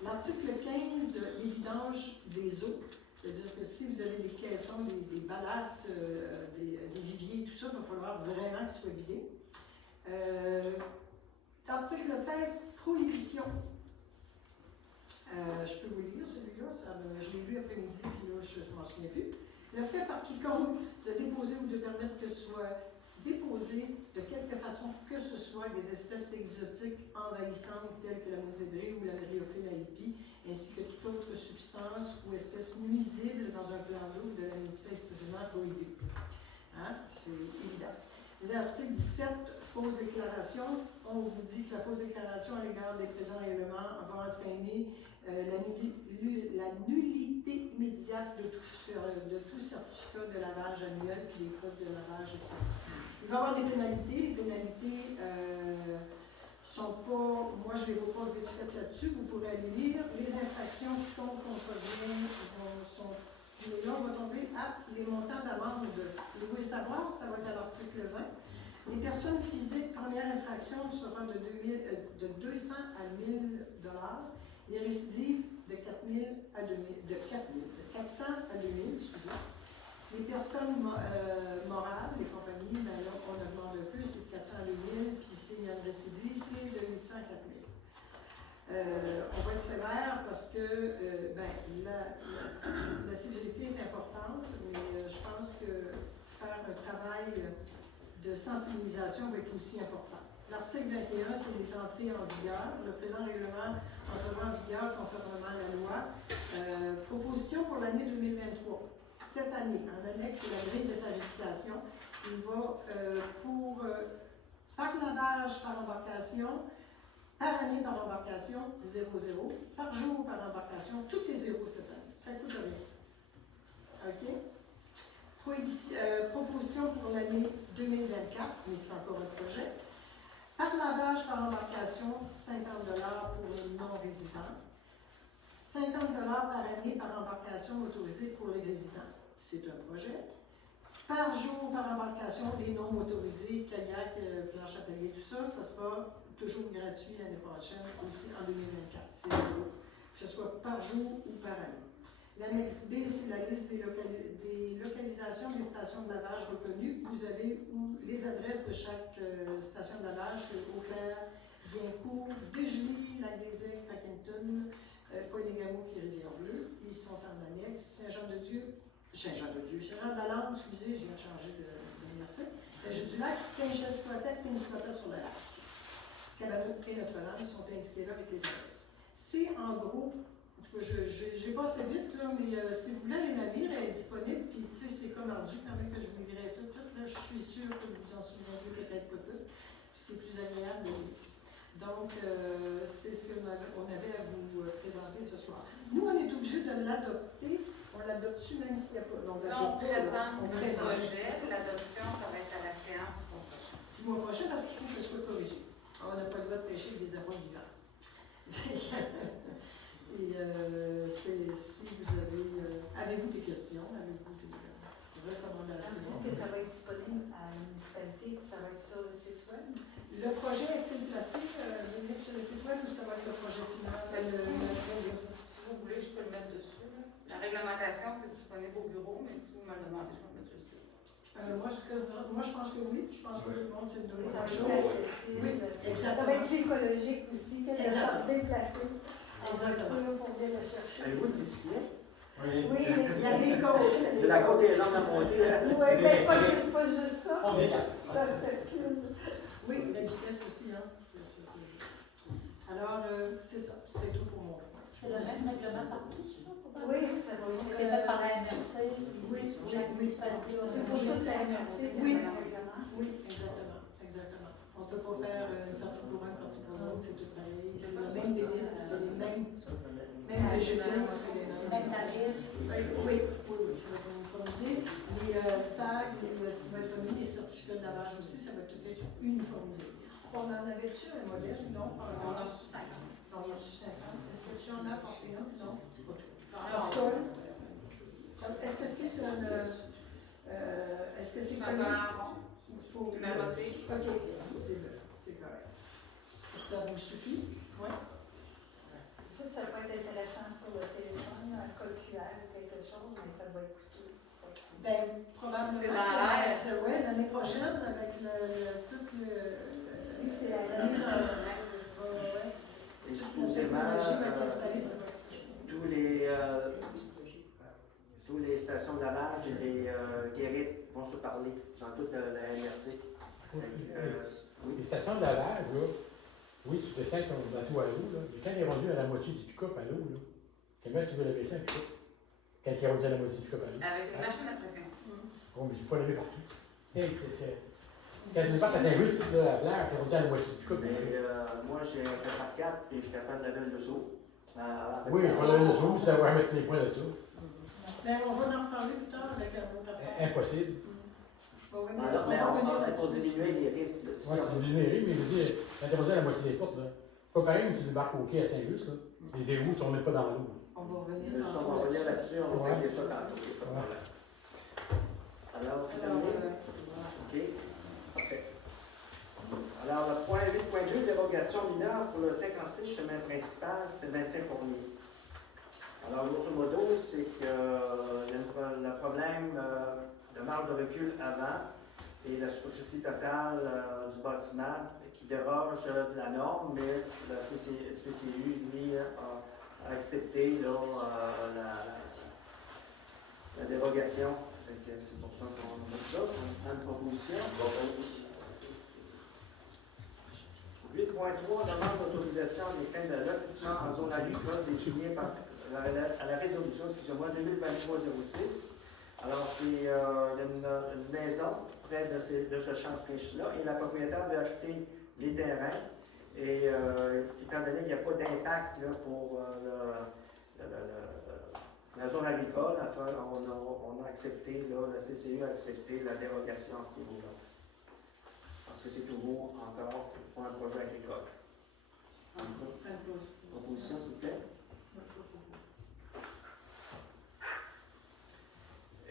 L'article 15, les vidanges des eaux. C'est-à-dire que si vous avez des caissons, des balasses, des viviers, tout ça, il va falloir vraiment qu'ils soient vidés. Article 16, prohibition. Je peux vous lire celui-là, je l'ai lu après-midi, puis là, je ne m'en souviens plus. Le fait par quiconque de déposer ou de permettre que soit déposé de quelque façon que ce soit des espèces exotiques envahissantes telles que la mosaïdrée ou la myriophylle haipi, ainsi que toute autre substance ou espèce nuisible dans un plan d'eau de la espèce totalement prohibée. Hein? C'est évident. L'article 17, fausse déclaration. On vous dit que la fausse déclaration à l'égard des présents règlements va entraîner la nullité immédiate de tout certificat de lavage annuel puis des preuves de lavage, etc. Il va y avoir des pénalités. Les pénalités sont pas, moi je ne les vois pas vite faites là-dessus, vous pourrez aller lire. Les infractions qui tombent contre bien sont. Mais là, on va tomber à les montants d'amende. Vous voulez savoir, ça va être à l'article 20. Les personnes physiques, première infraction sera de 200 à 1000 $. Les récidives de 400 à 2000, excusez. Les personnes morales, les compagnies, ben là, on demande un peu, c'est de 400 à 2000, puis s'il y a une récidive, c'est de 800 à 4000. On va être sévère parce que la sévérité est importante, mais je pense que faire un travail de sensibilisation va être aussi important. L'article 21, c'est les entrées en vigueur. Le présent règlement entrera en vigueur conformément à la loi. Proposition pour l'année 2023. Cette année, en annexe, c'est la grille de tarification. Il va pour par lavage par embarcation, par année par embarcation, 0,0. Par jour par embarcation, tout est 0 cette année. Ça ne coûte rien. OK? Proposition pour l'année 2024, mais c'est encore un projet. Par lavage par embarcation, 50 $ pour les non-résidents. 50 $ par année par embarcation autorisée pour les résidents. C'est un projet. Par jour par embarcation, les non motorisés, kayak, planche atelier, tout ça, ça sera toujours gratuit l'année prochaine, aussi en 2024. C'est zéro. Que ce soit par jour ou par année. L'annexe B, c'est la liste des localisations des stations de lavage reconnues. Vous avez les adresses de chaque station de lavage, Eau-Claire, Biencourt, Desjolies, Lac-des-Aigles, Packenton, Pointe-des-Gameaux et Rivière-Bleue. Ils sont en annexe. Saint-Jean-de-Lalande, excusez, je viens de changer d'université. Saint-Jean-du-Lac, Saint-Jean-du-Côte, Témiscouata-sur-le-Lac. Cabano et Notre-Dame sont indiqués là avec les adresses. C'est en gros. J'ai passé vite, là, mais si vous voulez aller la lire, elle est disponible. Puis, tu sais, c'est comme ardu quand même que je vous lirai ça tout. Là, je suis sûre que vous vous en souvenez peut-être pas tout. Puis, c'est plus agréable de lire. Donc, c'est ce qu'on avait à vous présenter ce soir. Nous, on est obligé de l'adopter. On l'adopte-tu même s'il n'y a pas. Donc, on présente on le présente. projet. L'adoption, ça va être à la séance du mois prochain. Du mois prochain, parce qu'il faut que ce soit corrigé. On n'a pas le droit de pêcher avec des apôts d'hiver. Et si vous avez-vous des questions, avez-vous des recommandations? Est-ce que ça va être disponible à la municipalité, ça va être sur le site web? Le projet est-il placé sur le site web ou ça va être le projet final? Si vous voulez, je peux le mettre dessus. Là. La réglementation, c'est disponible au bureau, mais si vous me le demandez, je vais le mettre sur le site. Moi, je pense que oui. Je pense que tout le monde s'est donné Ça va la être chose. accessible. Oui, Ça exactement. va être plus écologique aussi, que de Exactement. se déplacer. Exactement. Pour venir le chercher. Avez-vous une bicyclette? Oui. Oui, Il y a des côtes. La côte est longue à monter. Hein? Oui, mais pas juste ça. On est là. Ça circule. Oui, la vitesse aussi. Hein. Alors, c'est ça. C'était tout pour moi. C'est le même règlement partout, ça? Oui, ça va C'était fait par la MRC. Oui, Chaque municipalité a C'est pour toute la MRC, c'est Oui. le règlement. Oui, exactement. On ne peut pas faire une partie pour un, une partie pour l'autre, c'est tout pareil. C'est le même délai, c'est les mêmes végétaux, c'est les mêmes. Même tarif. Oui, ça va être uniformisé. Les tags, ce qui va être mis, les certificats de lavage aussi, ça va tout être uniformisé. On en avait-tu un modèle? Non, pas On a encore. reçu 50. On a reçu 50. Est-ce que tu en as apporté un? Non, c'est pas tout. Est-ce que c'est une. Est-ce que c'est C'est un collant rond. Il faut. Numéroté. OK, c'est correct. Ça vous suffit? Oui. Ça peut être intéressant sur le téléphone, un code QR ou quelque chose, mais ça va être coûteux. Bien, probablement. C'est dans l'air. Oui, l'année prochaine, avec tout le. C'est la mise en. Et Toute la supposément, technologie va être installée, ça va être. tous les stations de lavage et les guérites vont se parler dans toute la MRC. Les stations de lavage, là, oui, tu descends ton bateau à l'eau, là, mais quand il est rendu à la moitié du pick-up à l'eau, là, comment tu veux le baisser un pick-up? Quand il est rendu à la moitié du pick-up à l'eau? Avec une machine à pression. Bon, mais je ne peux pas lever partout. Hey, quand je me parle à Saint-Louis, là, à Blair, tu es rendu à la moitié du pick-up. Mais moi, j'ai un 4x4 et je suis capable de laver le dessous. Oui, il faut lever le dessous, mais ça va mettre les points là-dessous. Mais on va en reparler plus tard avec un autre affaire. Impossible. Bon, oui, Alors, mais c'est pour diminuer les risques. là. Si Moi, c'est du numérique, mais je veux dire, quand tu es rendu à la moitié des portes, là, c'est pas pareil, tu débarques au quai à Saint-Luc, là, les verrous ne tournent pas dans l'eau. on va revenir Nous sommes en revenir là-dessus, on va régler ça tantôt. Il y a pas de problème. Alors, c'est terminé? OK. Parfait. Alors, le point 8.2, dérogation mineure pour le 56 chemin principal, c'est Vincent Fournier. Alors, grosso modo, c'est qu'il y a le problème de marge de recul avant et la superficie totale du bâtiment qui déroge de la norme, mais le CCU, lui, a accepté là, la dérogation. C'est pour ça qu'on a ça, une proposition. 8.3, demande d'autorisation des fins de lotissement en zone agricole désignée à la résolution, excusez-moi, 2023-06. Alors, c'est il y a une maison près de ce champ friche-là et la propriétaire veut acheter les terrains. Et étant donné qu'il n'y a pas d'impact là, pour la zone agricole, on a accepté, là, la CCU a accepté la dérogation à ce niveau-là. Parce que c'est toujours encore pour un projet agricole. Proposition, s'il vous plaît.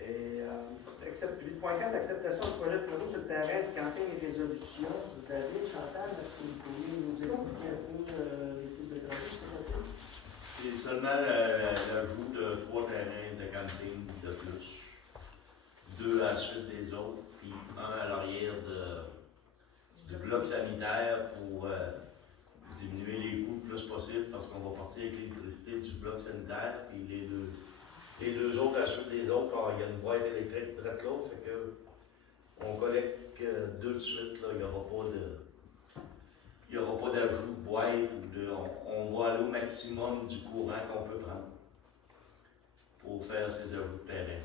Et 8.4, acceptation du projet de travaux sur le terrain de camping et résolution. David, Chantal, est-ce que vous pourriez nous expliquer un peu les types de travaux, c'est possible? C'est seulement l'ajout de 3 terrains de camping de plus. 2 à la suite des autres, puis 1 à l'arrière du bloc sanitaire pour diminuer les coûts le plus possible parce qu'on va partir avec l'électricité du bloc sanitaire, puis les 2 autres à la suite des autres, car il y a une boîte électrique près de l'autre, fait que on collecte 2 de suite, là, il n'y aura pas d'ajout de boîte, on va aller au maximum du courant qu'on peut prendre pour faire ces ajouts de terrain.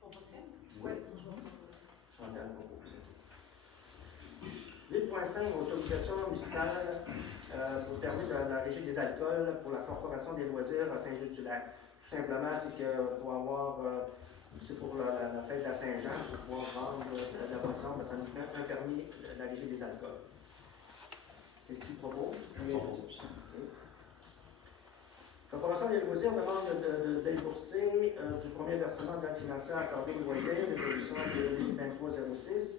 Proposition? Oui. Chantal, proposition. 8.5, autorisation municipale pour permettre la régie des alcools pour la Corporation des loisirs à Saint-Just-du-Lac. Tout simplement, c'est que pour avoir, c'est pour la fête à Saint-Jean, pour pouvoir vendre de la boisson, ben, ça nous prend un permis de la régie des alcools. Qu'est-ce que tu proposes? Oui. Corporation des loisirs demande de débourser du premier versement de l'aide financière accordée aux loisirs, résolution de 2023-06.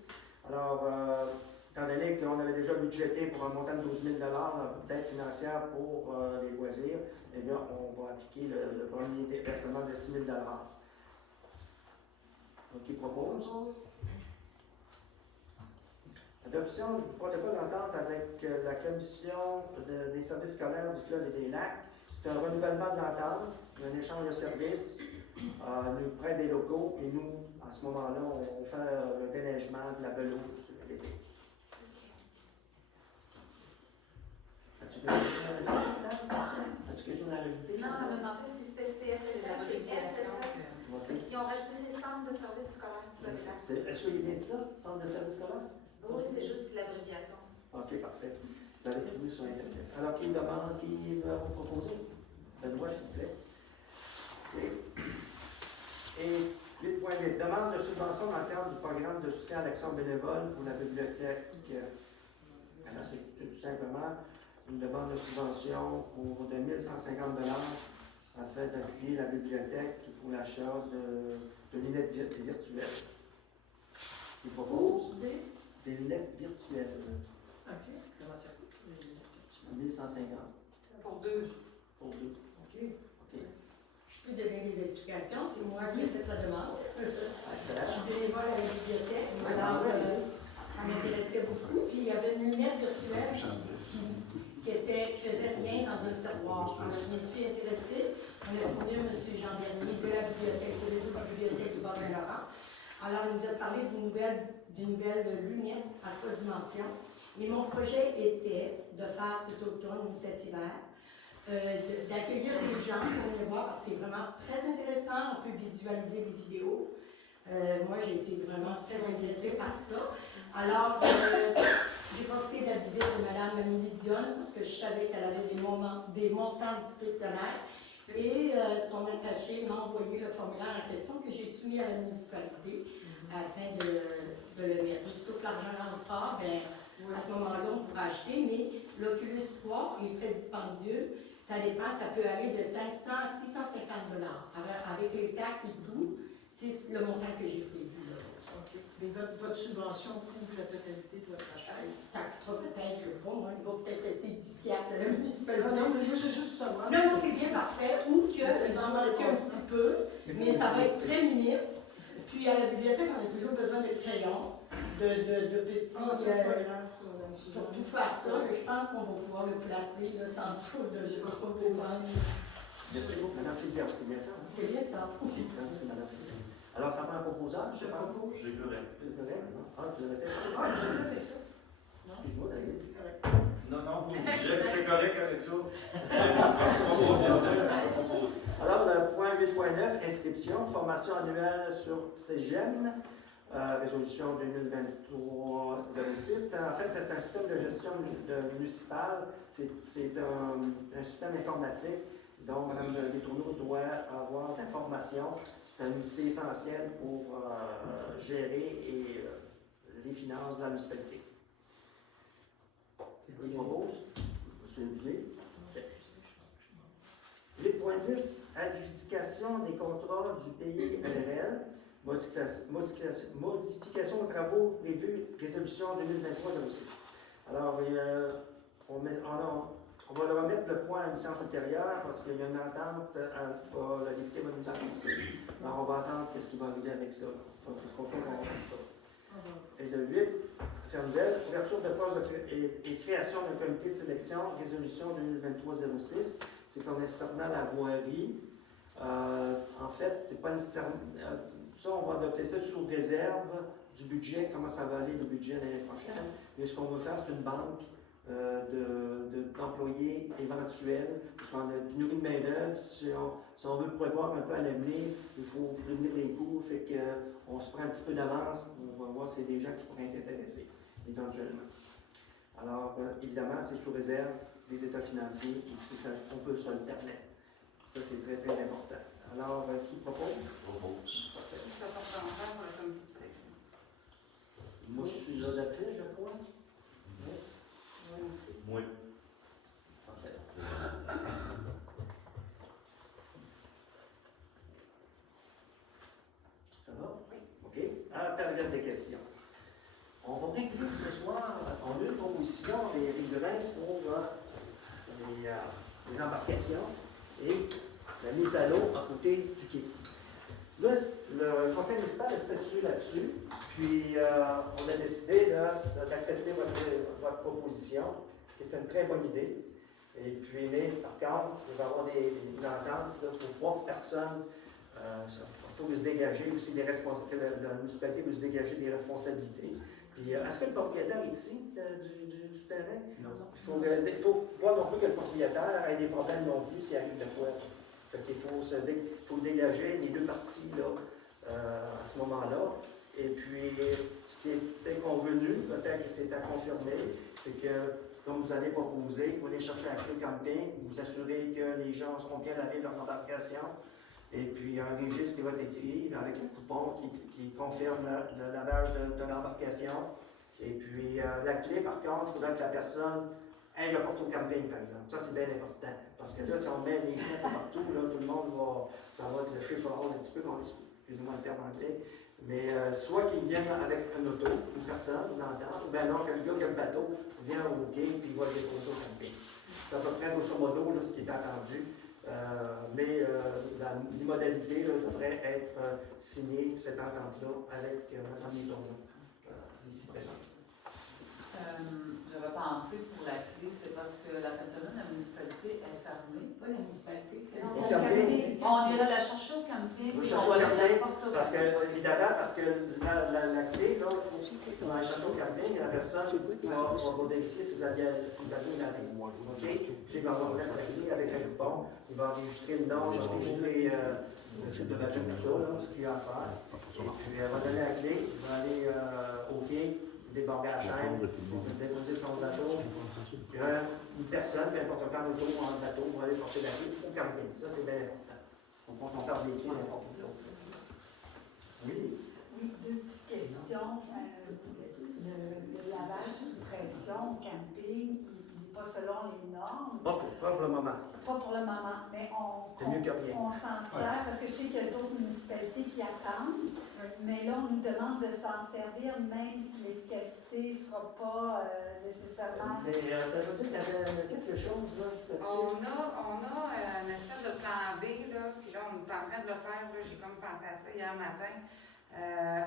Alors, étant donné qu'on avait déjà budgété pour un montant de 12 000 d'aide financière pour les loisirs, eh bien, on va appliquer le premier versement de 6 000 Donc, qui propose? Adoption du protocole d'entente avec la Commission des services scolaires du fleuve et des lacs. C'est un renouvellement de l'entente, un échange de services. Nous prêtent des locaux et nous, à ce moment-là, on fait le déneigement de la pelouse l'été. As-tu quelque chose à rajouter? Non, mais en fait, si c'était CSSF, c'est SSF. Ils ont rajouté ces centres de services scolaires. Est-ce qu'il y a bien dit ça, centre de service scolaire? Oui, c'est juste l'abréviation. Ok, parfait. Vous avez trouvé sur Internet. Alors, qui demande, qui va vous proposer? Benoît, s'il vous plaît. Et 8.8, demande de subvention dans le cadre du programme de soutien à l'action bénévole pour la bibliothèque. Alors, c'est tout simplement une demande de subvention pour de 1 150 afin d'appuyer la bibliothèque pour l'achat de lunettes virtuelles. Qui propose des lunettes virtuelles. OK. Comment ça coûte? 1150. Pour 2. Pour 2. OK. Je peux donner des explications. C'est moi qui ai fait la demande. Je Excellent. suis bénévole à la bibliothèque. Alors, ça m'intéressait beaucoup. Puis, il y avait une lunette virtuelle qui faisait rien dans un tiroir. Alors, je me suis intéressée. On a trouvé M. Jean Bernier de la bibliothèque, du réseau de la bibliothèque du Bas-Saint-Laurent. Alors, il nous a parlé d'une nouvelle lunette à 3 dimensions. Et mon projet était de faire cet automne ou cet hiver, d'accueillir les gens pour venir voir, parce que c'est vraiment très intéressant. On peut visualiser les vidéos. Moi, j'ai été vraiment très intéressée par ça. Alors, j'ai profité de la visite de Mme Amélie Dionne, parce que je savais qu'elle avait des montants discrétionnaires. Et son attaché m'a envoyé le formulaire en question que j'ai soumis à la municipalité afin de le mettre. Surtout que l'argent rentre pas, ben, à ce moment-là, on pourra acheter, mais l'Oculus 3 est très dispendieux. Ça dépend, ça peut aller de 500 à 650 $. Avec les taxes et tout, c'est le montant que j'ai prévu. Mais votre subvention couvre la totalité de votre achat? Ça coûtera peut-être, je ne sais pas, moi, il va peut-être rester 10 $ à la municipalité. Non, mais moi, c'est juste savoir. Non, c'est bien parfait. Ou qu'il va en manquer un petit peu, mais ça va être très minime. Puis à la bibliothèque, on a toujours besoin de crayons, de petits. C'est pas grave, ça, madame Suzanne. Pour tout faire ça, je pense qu'on va pouvoir le placer là, sans trop de Merci beaucoup. Madame Philippe, c'est bien ça? Hein? C'est bien ça. Merci, Madame Philippe. Alors, ça prend un proposeur, je pense. propose. C'est correct. C'est correct, non? Ah, tu l'avais fait? Ah, je l'avais fait. Non. Excuse-moi, David. Non, non, vous êtes correct avec ça. Alors, le point 8.9, inscription, formation annuelle sur CEGEM, résolution 2023-06. En fait, c'est un système de gestion municipale, c'est un système informatique dont Mme Letourneau doit avoir d'informations. C'est un outil essentiel pour gérer les finances de la municipalité. Qui propose? M. Huguet. 8.10, adjudication des contrats du pays RL, modification aux travaux prévus, résolution 2023-06. Alors, on va le remettre le point à une séance ultérieure parce qu'il y a une entente, la députée va nous annoncer. Alors, on va attendre qu'est-ce qui va arriver avec ça. Donc, il faut qu'on fasse ça. Et le 8, faire nouvelle, ouverture de poste et création d'un comité de sélection, résolution 2023-06. C'est concernant la voirie. En fait, c'est pas nécessairement. Ça, on va adopter ça sous réserve du budget, comment ça va aller le budget l'année prochaine. Mais ce qu'on va faire, c'est une banque d'employés éventuels, parce qu'on a une pénurie de main-d'œuvre. Si on veut prévoir un peu à l'avenir, il faut prévenir les coûts, fait qu'on se prend un petit peu d'avance, on va voir s'il y a des gens qui pourraient être intéressés, éventuellement. Alors, évidemment, c'est sous réserve des états financiers, et on peut se le permettre. Ça, c'est très, très important. Alors, qui propose? Propose. Qui se porte volontaire pour le comité de sélection? Moi, je suis là d'affiche, je crois. Oui. Moi aussi. Moi. Parfait. Ça va? Oui. OK. À la période des questions. On va régler ce soir, on a une proposition des riverains pour les embarcations et la mise à l'eau à côté du quai. Là, le conseil municipal a statué là-dessus, puis on a décidé d'accepter votre proposition, que c'est une très bonne idée. Et puis, mais par contre, il va y avoir une entente pour 3 personnes. Il faut se dégager aussi des responsabilités, la municipalité veut se dégager des responsabilités. Puis, est-ce que le propriétaire est ici du terrain? Non. Il faut voir non plus que le propriétaire ait des problèmes non plus s'il arrive de quoi. Fait qu'il faut dégager les 2 parties là, à ce moment-là. Et puis, ce qui était convenu, peut-être que c'est à confirmer, c'est que, comme vous allez proposer, vous allez chercher un clé camping, vous assurez que les gens seront bien lavés de leur embarcation, et puis un registre qui va être écrit avec un coupon qui confirme le lavage de l'embarcation. Et puis, la clé, par contre, il faudra que la personne ait le porte au camping, par exemple. Ça, c'est bien important. Parce que là, si on met les clés partout, là, tout le monde ça va être le free-for-all un petit peu, plus ou moins le terme anglais. Mais soit qu'ils viennent avec un auto, une personne, une entente, ou bien non, que le gars qui a le bateau vient au quai puis il va le déposer au camping. C'est à peu près grosso modo là, ce qui est attendu. Mais les modalités là, devraient être signées, cette entente-là, avec Mme Letourneau, ici présente. J'avais pensé pour la clé, c'est parce que la fin de semaine, la municipalité est fermée. Pas la municipalité. Au camping, On ira la chercher au camping. vous on cherchez va au la camping, porter au parce que, camping. évidemment, parce que la clé, là, il faut qu'on aille chercher au camping, et la personne va vérifier si vous avez la ligne. OK? Puis il va avoir la clé avec un coupon, il va enregistrer le nom, il va enregistrer le type de bateau, tout ça, là, ce qu'il y a à faire. Et puis elle va donner la clé, il va aller au quai, débarquer à la chaîne, déposer son bateau. Puis une personne, peu importe quand auto ou en bateau, va aller porter la clé au camping. Ça, c'est bien important. Donc, on perd les clés n'importe où. Oui. Oui, 2 petites questions. Le lavage sous pression au camping, il n'est pas selon les normes. Pas pour le moment. Pas pour le moment, mais C'est mieux que rien. on s'en sert parce que je sais qu'il y a d'autres municipalités qui attendent, mais là, on nous demande de s'en servir même si l'efficacité ne sera pas nécessairement. Mais tu as dit qu'il y avait quelque chose là. On a une espèce de plan B, là, puis là, on est en train de le faire, là, j'ai comme pensé à ça hier matin.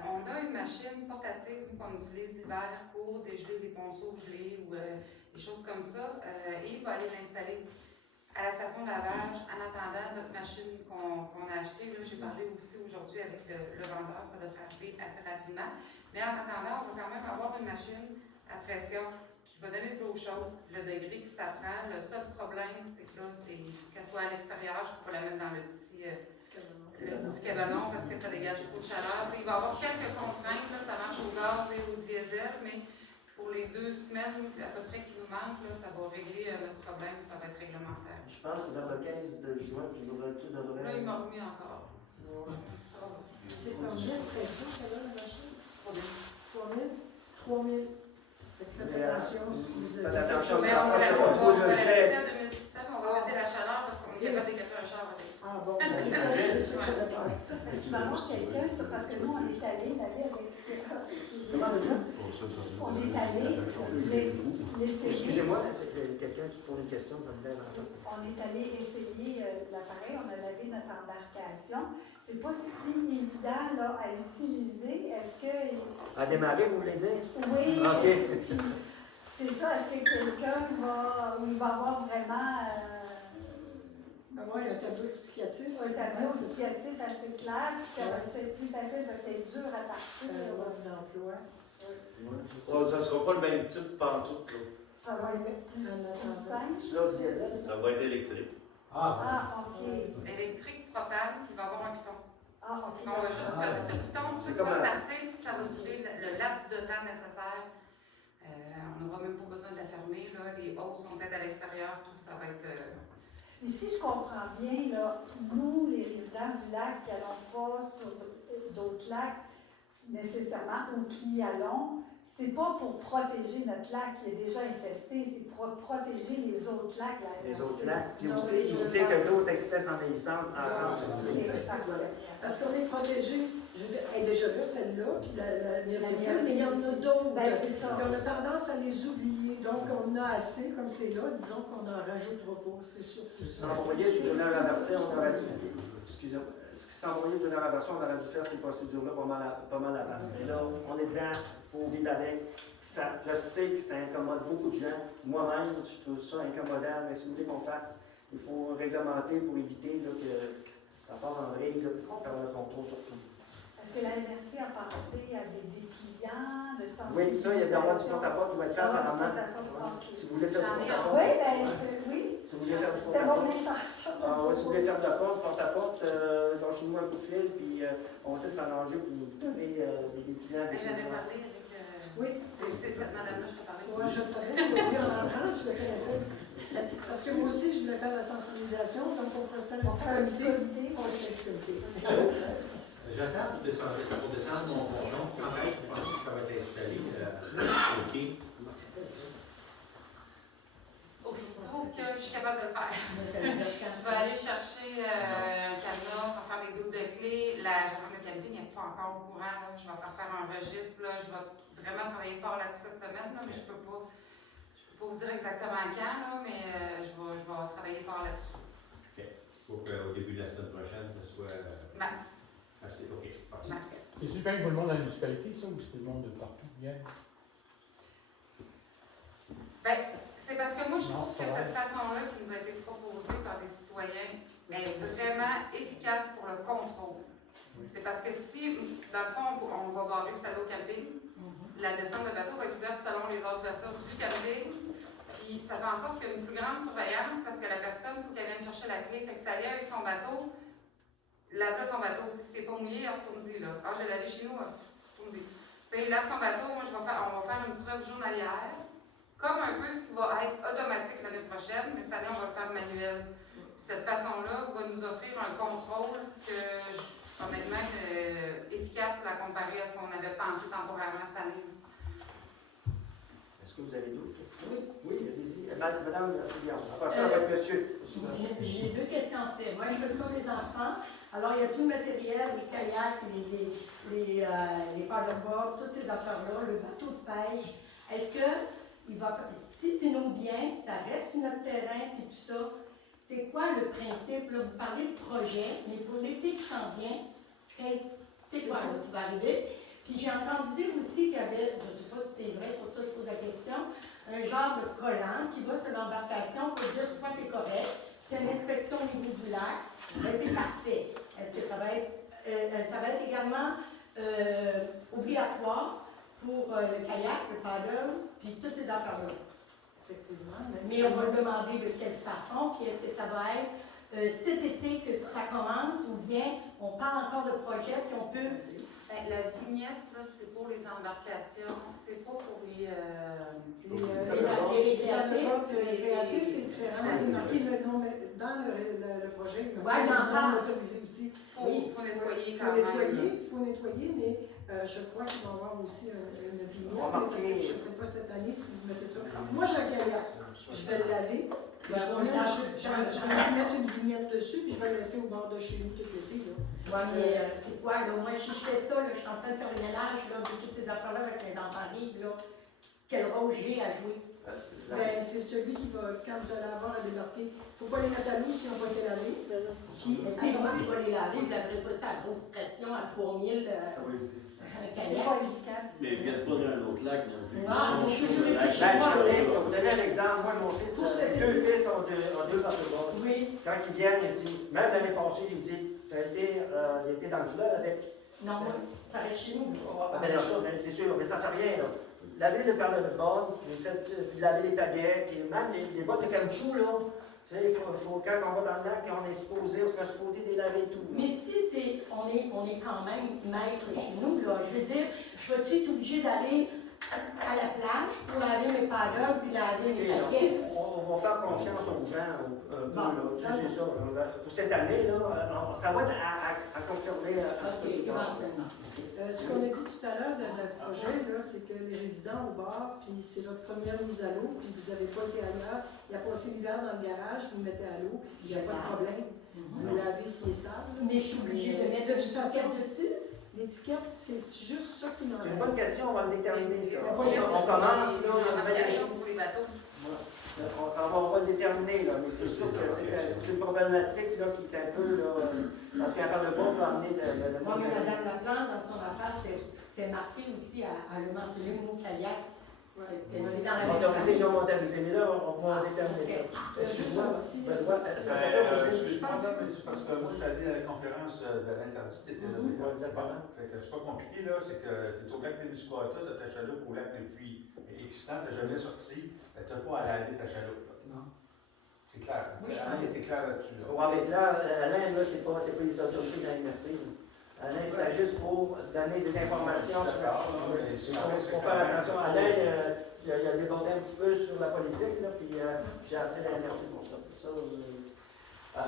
On a une machine portative qu'on utilise l'hiver pour dégeler des ponceaux gelés ou des choses comme ça, et il va aller l'installer à la station lavage en attendant notre machine qu'on a achetée. Là, j'ai parlé aussi aujourd'hui avec le vendeur, ça devrait arriver assez rapidement. Mais en attendant, on va quand même avoir une machine à pression qui va donner de l'eau chaude, le degré que ça prend. Le seul problème, c'est que là, c'est qu'elle soit à l'extérieur, je ne peux pas la mettre dans le petit cabanon parce que ça dégage beaucoup de chaleur. Il va y avoir quelques contraintes, là, ça marche au gaz et au diesel, mais pour les 2 semaines à peu près qui nous manquent, là, ça va régler notre problème, ça va être réglementaire. Je pense que vers le 15 de juin, tout devrait... Là, il m'a remis encore. C'est combien de pression qu'elle a, la machine? 3 000. 3 000. Faites attention si vous Faites avez... attention, Mais parce on que c'est va pas trop la le jet. à 2600, mais on va céder la chaleur parce qu'on est capable d'éclater un char avec. Ah bon, c'est ça que j'avais peur. Est-ce qu'il va y avoir quelqu'un, ça, parce que nous, on est allé avec Comment on dit ça? on est allé l'essayer. Excusez-moi, c'est quelqu'un qui pose une question comme ça. On est allé essayer l'appareil, on a lavé notre embarcation. C'est pas si évident là, à utiliser. Est-ce que. À démarrer, vous voulez dire? Oui. OK. Puis, c'est ça, est-ce que quelqu'un va. Ou il va avoir vraiment. Moi, il y a un tableau explicatif. Un tableau explicatif assez clair, puis ça va être plus facile parce que c'est dur à partir. Mode d'emploi. Oh, ça ne sera pas le même type pantoute, là. Ça va être plus simple. Sur diesel. Ça va être électrique. Ah, OK. Électrique, propane, puis il va y avoir un piton. Ah, OK. On va juste passer sur le piton, C'est tout comme va un- starter, puis ça va durer le laps de temps nécessaire. On n'aura même pas besoin de la fermer, là. Les hausses sont peut-être à l'extérieur, tout ça va être. Mais si je comprends bien, là, nous, les résidents du lac qui n'allons pas sur d'autres lacs nécessairement ou qui y allons, c'est pas pour protéger notre lac qui est déjà infesté, c'est pour protéger les autres lacs. Là, Les autres lacs. Puis Donc, aussi, éviter que d'autres espèces envahissantes rentrent. Parce qu'on est protégé, je veux dire, elle est déjà là, celle-là, puis la myriaphile, mais il y en a d'autres. Ben, c'est ça. Puis on a tendance à les oublier. Donc, on a assez, comme c'est là, disons qu'on n'en rajoutera pas, c'est sûr. Sans envoyer du donneur inversé, on aurait dû. Excusez-moi. Sans envoyer du donneur inversé, on aurait dû faire ces procédures-là pas mal avant. Mais là, on est dedans, il faut vivre avec. Ça, je sais que ça incommode beaucoup de gens. Moi-même, je trouve ça incommodant, mais si vous voulez qu'on fasse, il faut réglementer pour éviter là, que ça part en vrille, qu'on perd le contrôle sur tout. Est-ce que la MRC a pensé à des clients de santé? Oui, ça, il y a d'avoir du porte-à-porte qui va être fait apparemment. Si vous voulez faire du porte-à-porte. Oui, ben, oui. Si vous voulez faire du C'était porte-à-porte. mon intention. Ah, ouais, si vous voulez faire de la porte-à-porte, lâchez-nous un coup de fil, puis on va essayer de s'arranger pour vous donner des clients. Des J'avais clients. parlé avec. Oui. C'est cette madame-là, je te parlais. Moi, je savais, depuis en enfant, je le connaissais. Parce que moi aussi, je voulais faire la sensibilisation, donc on pourrait se faire un petit comité. On se fait un comité. J'attends pour descendre mon cordon. Quand vous pensez que ça va être installé? OK. Aussitôt que je suis capable de le faire. Mais ça veut dire quand Je vais aller chercher un cadenas pour faire des doubles de clés. La gérante de camping n'est pas encore au courant. Là. Je vais faire un registre. Là. Je vais vraiment travailler fort là-dessus cette semaine, là, mais je peux pas vous dire exactement quand, là, mais je vais travailler fort là-dessus. OK. Pour qu'au début de la semaine prochaine, ce soit. Max. C'est OK. Parfait. Max. C'est super pour le monde de la municipalité, ça, ou c'est tout le monde de partout? Bien. Ben, c'est parce que moi, je Non, trouve c'est que vrai. cette façon-là qui nous a été proposée par les citoyens est vraiment efficace pour le contrôle. Oui. C'est parce que si, dans le fond, on va barrer celle au camping, la descente de bateau va être ouverte selon les autres ouvertures du camping, puis ça fait en sorte qu'il y a une plus grande surveillance parce que la personne, il faut qu'elle vienne chercher la clé. Fait que ça vient avec son bateau, lave-le ton bateau. Si c'est pas mouillé, retourne-y là. Ah, j'ai lavé chez nous, retourne-y. Tu sais, lave ton bateau, moi, on va faire une preuve journalière. Comme un peu ce qui va être automatique l'année prochaine, mais cette année, on va le faire manuel. Puis cette façon-là va nous offrir un contrôle que, honnêtement, efficace à comparer à ce qu'on avait pensé temporairement cette année. Est-ce que vous avez d'autres questions? Oui, allez-y. Madame Fillon. Après ça, avec monsieur. J'ai deux questions en fait. Moi, je me souviens des enfants. Alors, il y a tout le matériel, les kayaks, les paddleboards, toutes ces affaires-là, le bateau de pêche. Est-ce que, si c'est nos biens, puis ça reste sur notre terrain, puis tout ça, c'est quoi le principe? Là, vous parlez de projet, mais pour l'été qui s'en vient, c'est quoi là, qui va arriver? Puis j'ai entendu dire aussi qu'il y avait, je ne sais pas si c'est vrai, c'est pour ça que je pose la question, un genre de collant qui va sur l'embarcation pour dire pourquoi tu es correct. C'est une inspection protection au niveau du lac, ben, c'est parfait. Est-ce que ça va être également obligatoire pour le kayak, le paddle, puis toutes ces affaires-là? Effectivement. Mais on va le demander de quelle façon, puis est-ce que ça va être cet été que ça commence, ou bien on parle encore de projet, puis on peut... La vignette, là, c'est pour les embarcations, c'est pas pour les récréatifs. Les récréatifs, c'est différent. C'est marqué le nom, mais dans le projet, il Ouais, mais on parle. autorisé aussi. faut nettoyer Il quand faut nettoyer, mais je crois qu'il va y avoir aussi une vignette. Remarquez. Je ne sais pas cette année si vous mettez ça. Moi, j'ai un kayak. Je vais le laver. Je vais mettre une vignette dessus, puis je vais le laisser au bord de chez nous tout l'été. Ouais, mais c'est quoi, là? Moi, si je fais ça, là, je suis en train de faire le ménage là, de toutes ces affaires-là avec les enfants arrivent, là. Quel rôle j'ai à jouer? Ben, c'est celui qui va, quand vous allez avoir à débarquer, il ne faut pas les mettre à l'eau si on va été laver. Puis, c'est moi qui vais les laver, je laverai pas ça à grosse pression, à 3000 un C'est kayak. pas efficace. Mais ils ne viennent pas d'un autre lac non plus. Non, Ils sont toujours sur le lac. réfléchir. Je vais vous donner un exemple. Moi, mon fils, Pour cet deux fils ont deux paddleboards. Oui. Quand ils viennent, ils disent, même l'année passée, j'ai dit, il était dans le fleuve avec. Non, moi, ça reste chez nous. Ah, ben, alors ça, ben, c'est sûr, mais ça fait rien, là. Laver le paddleboard, puis laver les pagaies, puis même les bottes de caoutchouc, là. Tu sais, quand on va dans le lac, on est supposé, on sera supposé les laver et tout. là. Mais si on est quand même maître chez nous, là, je veux dire, je vais-tu être obligée d'aller à la plage pour laver mes paddles puis laver mes Ok, paquets? on va faire confiance aux gens un peu, Bon, là. Tu sais, c'est ça. Là. Pour cette année, là, ça va être à confirmer un Ok, petit peu plus tard. éventuellement. Ce qu'on a dit tout à l'heure dans le projet, là, c'est que les résidents au bar, puis c'est votre première mise à l'eau, puis vous n'avez pas été ailleurs, il a passé l'hiver dans le garage, vous le mettez à l'eau, il n'y a pas de problème. Vous lavez s'il est sale. Mais je suis obligée de mettre de toute façon, dessus. l'étiquette, c'est juste ça qui C'est une bonne question, on va le déterminer. Ça. On commence, Les là, embarcations pour les bateaux. on va le déterminer, là, mais c'est sûr que c'est une problématique là, qui est un peu, là, parce qu'un paddleboard peut amener de Moi, mais Mme Laplante, dans son affaire, c'était marqué aussi à le mentionner au mot kayak. C'est dans la Motorisé, non motorisé, mais là, on va déterminer ça. Excuse-moi, Benoît, ça Je parle là, mais c'est parce que moi, je suis allé à la conférence de l'interdit, tu étais là. Oui, exactement. C'est pas compliqué, là, c'est que tu es au lac de Misquata, tu as ta chaloupe au lac depuis existant, tu n'as jamais sorti, tu n'as pas à laver ta chaloupe. Non. C'est clair. Alain était clair là-dessus. Là. Ouais, mais là, Alain, là, c'est pas les autorités de la MRC. Alain, c'était juste pour donner des informations sur il faut faire attention. Alain, il a débordé un petit peu sur la politique, là, puis j'ai appelé la MRC pour ça.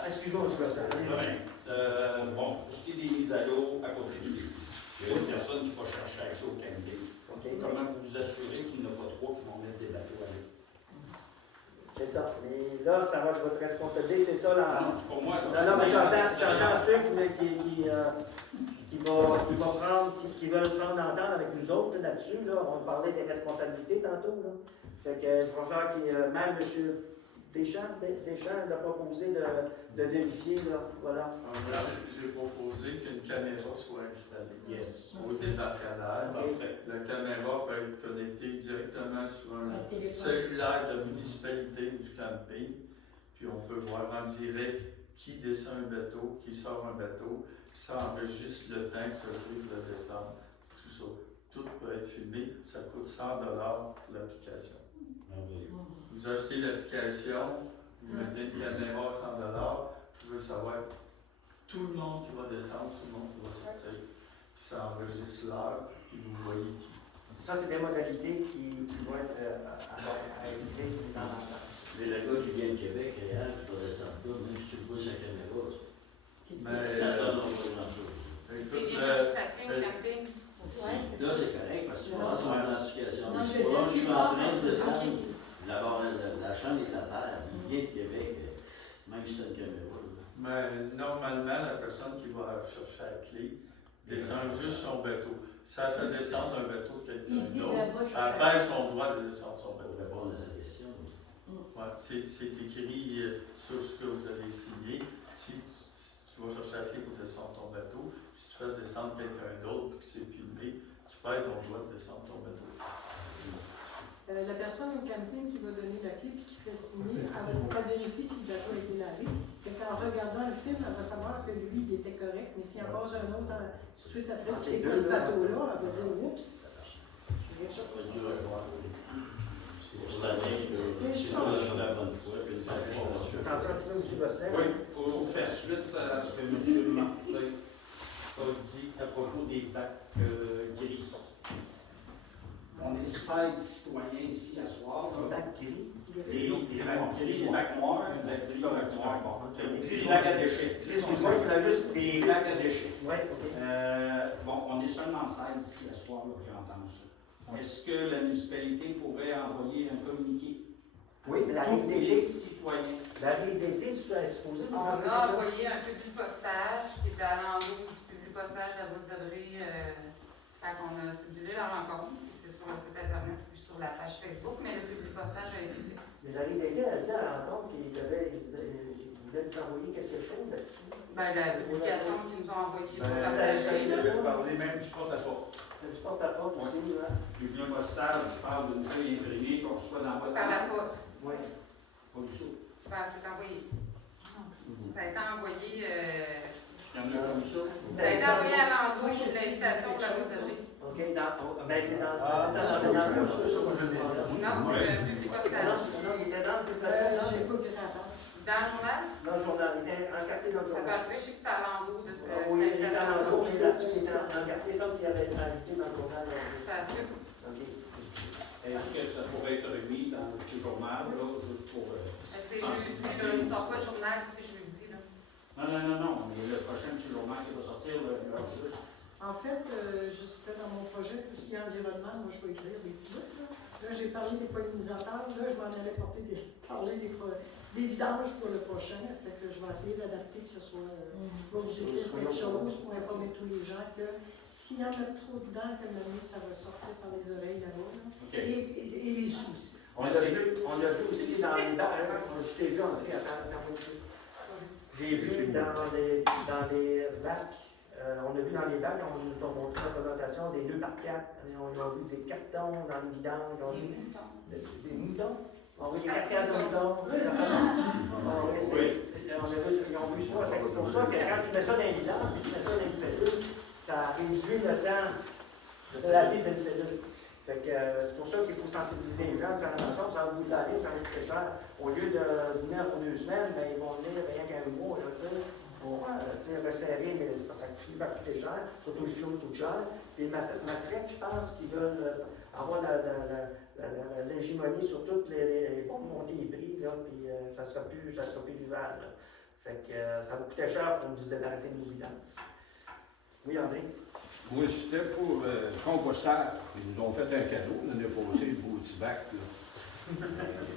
Excuse-moi, je vais ça. Bon, pour ce qui est des mises à l'eau à côté du lit, il y a une personne qui va chercher accès au camping. Comment vous vous assurez qu'il n'y en a pas trois qui vont mettre des bateaux à l'eau? C'est ça. Mais là, ça va être votre responsabilité, c'est ça. Là. Non, pour moi, Non, mais j'entends ceux qui veulent prendre l'entente avec nous autres là-dessus. Là. On parlait des responsabilités tantôt. Là. Fait que il va falloir que même M. Deschamps a proposé de vérifier. Là. Voilà. J'ai proposé qu'une caméra soit installée Yes. au débarcadère. Parfait. La caméra peut être connectée directement sur un cellulaire de la municipalité du camping. Puis on peut voir en direct qui descend un bateau, qui sort un bateau. Puis ça enregistre le temps que ça fait de descendre. Tout ça. Tout peut être filmé. Ça coûte 100$ pour l'application. Vous achetez l'application, vous mettez une caméra à 100$, vous pouvez savoir tout le monde qui va descendre, tout le monde qui va sortir. Ça enregistre l'heure, puis vous voyez qui. Ça, c'est des modalités qui vont être à expliquer dans la Mais le gars qui vient de Québec, qui va descendre là, même si tu vois sa caméra, ça donne pas grand-chose. C'est bien chercher sa clé au camping. Là, c'est correct, parce que tu vois son identification. Non, Mais je veux dire, je suis en train de descendre. Ok. La chambre est à terre, il vient de Québec, même si c'est une caméra. Mais normalement, la personne qui va chercher la clé descend juste son bateau. Ça fait descendre un bateau de quelqu'un d'autre. Elle perd son droit de descendre son bateau. Pour répondre à sa question. Ouais, c'est écrit sur ce que vous avez signé. Si tu vas chercher la clé pour descendre ton bateau, si tu fais descendre quelqu'un d'autre et que c'est filmé, tu perds ton droit de descendre ton bateau. La personne au camping qui va donner la clé et qui fait signer, elle vérifie si le bateau a été lavé. Fait qu'en regardant le film, elle va savoir que lui, il était correct, mais s'il en passe un autre tout de suite après, Ah, c'est c'est pas deux, ce là. bateau-là, elle va dire oups. J'ai quelque chose. Sur l'année, sur la bonne foi, puis ça va. Attention un petit peu, M. Gosselin. Oui, pour faire suite à ce que M. Martin a dit à propos des bacs gris. On est 16 citoyens ici à soir. Un bac gris. Les bacs gris, les bacs noirs, les bacs gris, les bacs noirs. Bon, les bacs à déchets. Excuse-moi, je voulais juste Les préciser. bacs à déchets. Oui, OK. Bon, on est seulement 16 ici à soir là, qui entendent ça. Est-ce que la municipalité pourrait envoyer un communiqué? Oui, mais la Tous les RIDT, citoyens. la RIDT, tu es supposé nous On envoyer a quelque chose? envoyé un public postage qui était à l'endos du public postage de la Beauce-Debré quand on a cédulé la rencontre. Puis c'est sur le site internet puis sur la page Facebook, mais le public postage a été fait. Mais la RIDT a dit à la rencontre qu'il voulait nous envoyer quelque chose là-dessus. Ben, la publication qu'ils nous ont envoyée pour Je partager. vais parler même du porte-à-porte. Du porte-à-porte aussi, là. Le bien postal, je parle d'une feuille imprimée qu'on reçoit dans votre Par la poste. Oui. Pas du tout. Ben, c'est envoyé. Ça a été envoyé. Il y en a comme ça. Ça a été envoyé à l'endos de l'invitation de la Beauce-Debré. OK, mais c'est dans Non, c'est le public postage. Non, il était dans le public J'ai pas vu la page. Dans le journal, Dans le journal, il était encarté dans le ça peut journal. arriver, je sais que c'était à l'endos de cette Oui, il était invitation. dans l'eau, mais là-dessus, il était encarté comme s'il avait été invité dans le journal. Ça se fait. OK. Est-ce que ça pourrait être remis dans le petit journal, là, juste pour. C'est jeudi, là. Il ne sort pas le journal d'ici jeudi, là. Non, mais le prochain petit journal qui va sortir, là, il y aura juste. En fait, c'était dans mon projet, tout ce qui est environnement, moi je vais écrire des petits livres. Là, j'ai parlé des pollinisateurs, là, je m'en allais parler des vidanges pour le prochain. Fait que je vais essayer d'adapter que ce soit. Je vais vous écrire quelque chose pour informer tous les gens que s'il y en a trop dedans, que l'année, ça va sortir par les oreilles là-bas. Là. OK. Et les sous. On l'a vu aussi dans les bacs. Je t'ai vu, André, attends, j'ai vu dans les bacs. On a vu dans les bacs, on nous a montré la présentation des 2x4. On a vu des cartons dans les vidanges. Des moutons. On a vu des carcasses de moutons. Ils ont vu ça. C'est pour ça que quand tu mets ça dans les vidanges et tu mets ça dans une cellule, ça réduit le temps de la vie d'une cellule. Fait que c'est pour ça qu'il faut sensibiliser les gens, faire attention, ça va au bout de la ligne, ça va coûter cher. Au lieu de venir pour 2 semaines, ben, ils vont venir rien qu'un mois, là, pour resserrer, mais c'est parce que ça va coûter cher, surtout le fioul coûte cher. Puis Matrec, je pense qu'ils veulent avoir l'hégémonie sur toutes pour monter les prix, là, puis ça sera plus vivable. Là. Fait que ça va coûter cher pour nous débarrasser de nos vidanges. Oui, André? Moi, c'était pour le compostage. Ils nous ont fait un cadeau l'année passée, le beau petit bac. Là.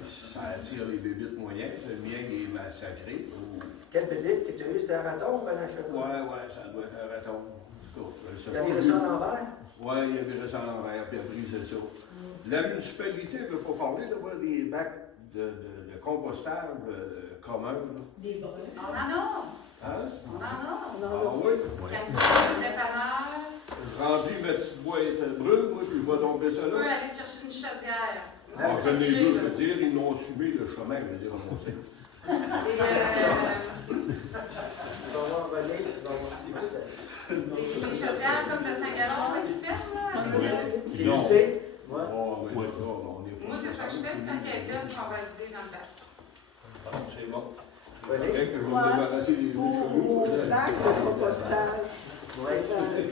Ça attire les bébites moyennes. Le mien, il est massacré. Quelle bébite que tu as eu? C'était un raton ou un cheval? Ouais, ça doit être un raton. Il a viré ça à l'envers? Oui, il a viré ça à l'envers, puis il a brisé ça. La municipalité ne veut pas parler de des bacs de compostage communs. Des bruns. On en a! Hein? On en a! Ah oui? Capsule, dépanneur. Je remplis ma petite boîte brune, moi, puis je vais tomber ça Tu peux là. aller te chercher une chaudière. Ah, je les deux, je veux dire, ils n'ont assumé le chemin, je veux dire, on sait. Et les chaudières comme de 5 gallons qui ferment, là. C'est lycée? Ouais. On est pas. Moi, c'est ça que je fais, puis quand elle est pleine, on va vider dans le bac. C'est bon. Oui. Je vais me débarrasser des Au lac de compostage, Oui.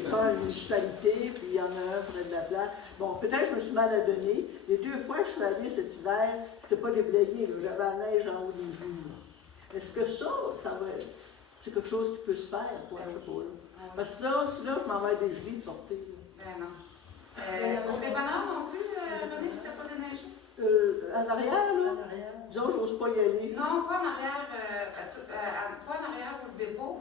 ça, la municipalité, puis il y en a un près de la place. Bon, peut-être que je me suis mal adonnée. Les 2 fois que je suis allée cet hiver, c'était pas déblayé, j'avais la neige en haut des genoux. Est-ce que ça va c'est quelque chose qui peut se faire, toi, je sais pas, là? Parce que là, si là, je m'en vais dégeler de porter. Ben non. Au dépanneur non plus, René, c'était pas déneigé? En arrière, là, disons, j'ose pas y aller. Non, pas en arrière, pas en arrière pour le dépôt.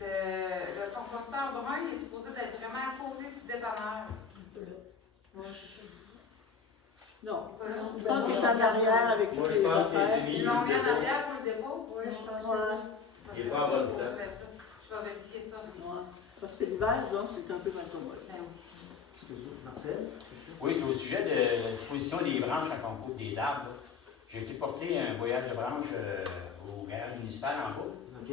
Le composteur brun, il est supposé d'être vraiment à côté du dépanneur. Non, je pense qu'il est en arrière avec toutes les affaires. Ils l'ont mis en arrière pour le dépôt? Oui, je pense que Il n'est pas à bonne place. Je vais vérifier ça. Parce que l'hiver, donc, c'est un peu mal commode. Ben oui. Marcel? Oui, c'est au sujet de la disposition des branches quand on coupe des arbres. J'ai été porter un voyage de branches au garage municipal en bas. OK.